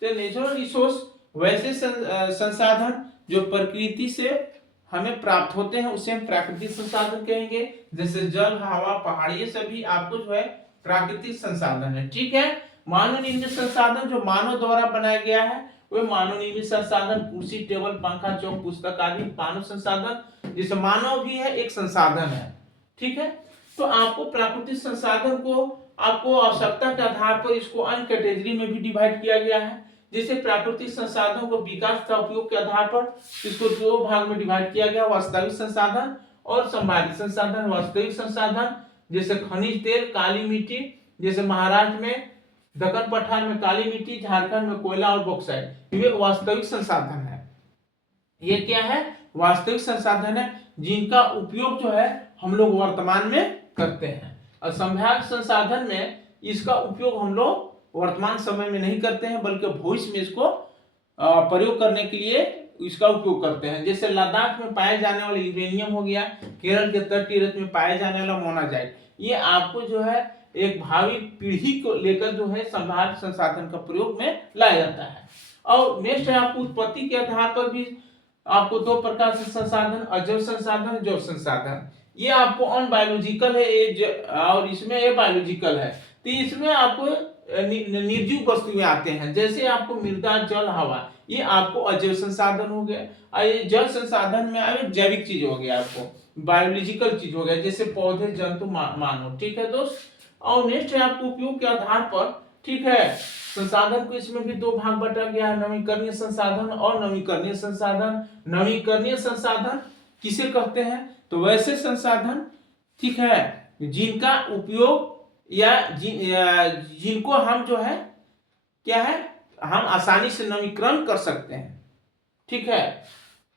तो नेचुरल रिसोर्स वैसे संसाधन जो प्रकृति से हमें प्राप्त होते हैं उसे हम प्राकृतिक संसाधन कहेंगे, जैसे जल, हवा, पहाड़, ये सभी आपको जो है प्राकृतिक संसाधन है। ठीक है, मानव निर्मित संसाधन जो मानव द्वारा बनाया गया है वे मानव निर्मित संसाधन, कुर्सी, टेबल, पंखा, चौक, पुस्तक आदि मानव संसाधन, जिसे मानव भी है एक संसाधन है। ठीक है, तो आपको प्राकृतिक संसाधन को आपको आवश्यकता के आधार पर इसको अन्य कैटेगरी में भी डिवाइड किया गया है। जैसे प्राकृतिक संसाधनों को विकास तथा उपयोग के आधार पर इसको 2 भाग में डिवाइड किया गया, वास्तविक संसाधन और संभावित संसाधन। वास्तविक संसाधन जैसे खनिज तेल, काली मिट्टी, जैसे महाराष्ट्र में दक्कन पठार में काली मिट्टी, झारखंड में कोयला और बॉक्साइट, ये वास्तविक संसाधन है। ये क्या है? वास्तविक संसाधन है जिनका उपयोग जो है हम लोग वर्तमान में करते हैं। संभाव्य संसाधन में इसका उपयोग हम लोग वर्तमान समय में नहीं करते हैं, बल्कि भविष्य में इसको प्रयोग करने के लिए इसका उपयोग करते हैं। जैसे लद्दाख में पाए जाने वाला यूरेनियम हो गया, केरल के तटीय रेत में पाए जाने वाला मोनाजाइट, ये आपको जो है एक भावी पीढ़ी को लेकर जो है संभाव्य संसाधन का प्रयोग में लाया जाता है। और नेक्स्ट है आपको उत्पत्ति के आधार पर भी आपको दो प्रकार से संसाधन, अजैव संसाधन, जैव संसाधन। ये आपको अनबायोलॉजिकल है और इसमें ये बायोलॉजिकल है। तो इसमें आपको निर्जीव वस्तुएं आते हैं, जैसे आपको मृदा, जल, हवा, ये आपको अजैव संसाधन हो गया। और ये जल संसाधन में आए जैविक चीज हो गया, आपको बायोलॉजिकल चीज हो गया, जैसे पौधे, जंतु, मानव। ठीक है दोस्त। और नेक्स्ट है आपको उपयोग के आधार पर, ठीक है, संसाधन को इसमें भी दो भाग बटा गया है, नवीकरणीय संसाधन और नवीकरणीय संसाधन। नवीकरणीय संसाधन किसे कहते हैं? तो वैसे संसाधन, ठीक है, जिनका उपयोग या जिनको हम जो है क्या है, हम आसानी से नवीकरण कर सकते हैं। ठीक है,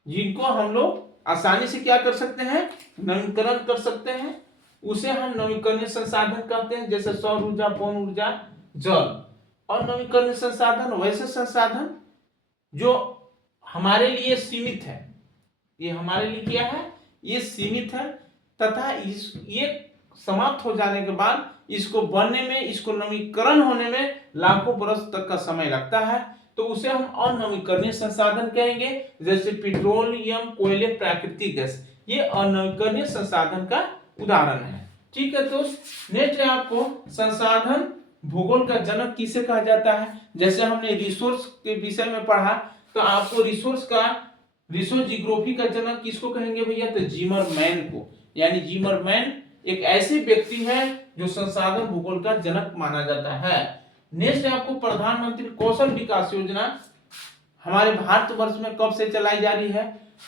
जिनको हम लोग आसानी से क्या कर सकते हैं, नवीकरण कर सकते हैं, उसे हम नवीकरणीय संसाधन कहते हैं। जैसे सौर ऊर्जा, पवन ऊर्जा, जल। और नवीकरणीय संसाधन वैसे संसाधन जो हमारे लिए सीमित है, ये हमारे लिए क्या है, ये सीमित है, तथा ये समाप्त हो जाने के बाद इसको बनने में, इसको नवीकरण होने में लाखों वर्ष तक का समय लगता है, तो उसे हम अनवीकरणीय संसाधन कहेंगे। जैसे पेट्रोलियम, कोयले, प्राकृतिक गैस, ये अनवीकरणीय संसाधन का उदाहरण है। ठीक है दोस्त। नेक्स्ट है आपको संसाधन भूगोल का जनक किसे कहा जाता है? जैसे हमने रिसोर्स के विषय में पढ़ा, तो आपको रिसोर्स जियोग्राफी का जनक किसको कहेंगे भैया? तो जिमरमैन को। यानी जिमरमैन एक ऐसे व्यक्ति है जो संसाधन भूगोल का जनक माना जाता है। नेक्स्ट है आपको प्रधानमंत्री कौशल विकास योजना हमारे भारतवर्ष में कब से चलाई जा रही है?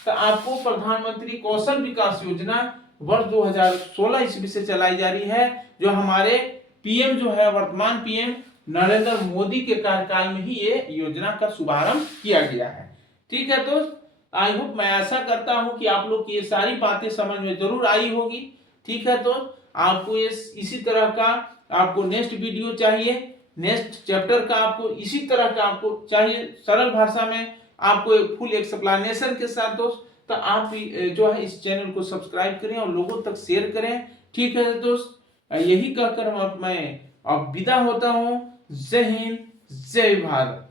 तो आपको प्रधानमंत्री कौशल विकास योजना वर्ष 2016 ईस्वी से चलाई जा रही है, जो हमारे पीएम जो है, वर्तमान पीएम नरेंद्र मोदी के कार्यकाल में ही ये योजना का शुभारंभ किया गया है। ठीक है दोस्त, आई होप, मैं आशा करता हूं कि आप लोग की ये सारी बातें समझ में जरूर आई होगी। ठीक है दोस्त, आपको ये इसी तरह का आपको नेक्स्ट वीडियो चाहिए, नेक्स्ट चैप्टर का आपको इसी तरह का आपको चाहिए, सरल भाषा में आपको फुल एक्सप्लेनेशन के साथ दोस्त, तो आप जो है इस चैनल को सब्सक्राइब करें और लोगों तक शेयर करें। ठीक है दोस्त, यही कहकर मैं अब विदा होता हूँ। जय हिंद, जय भारत।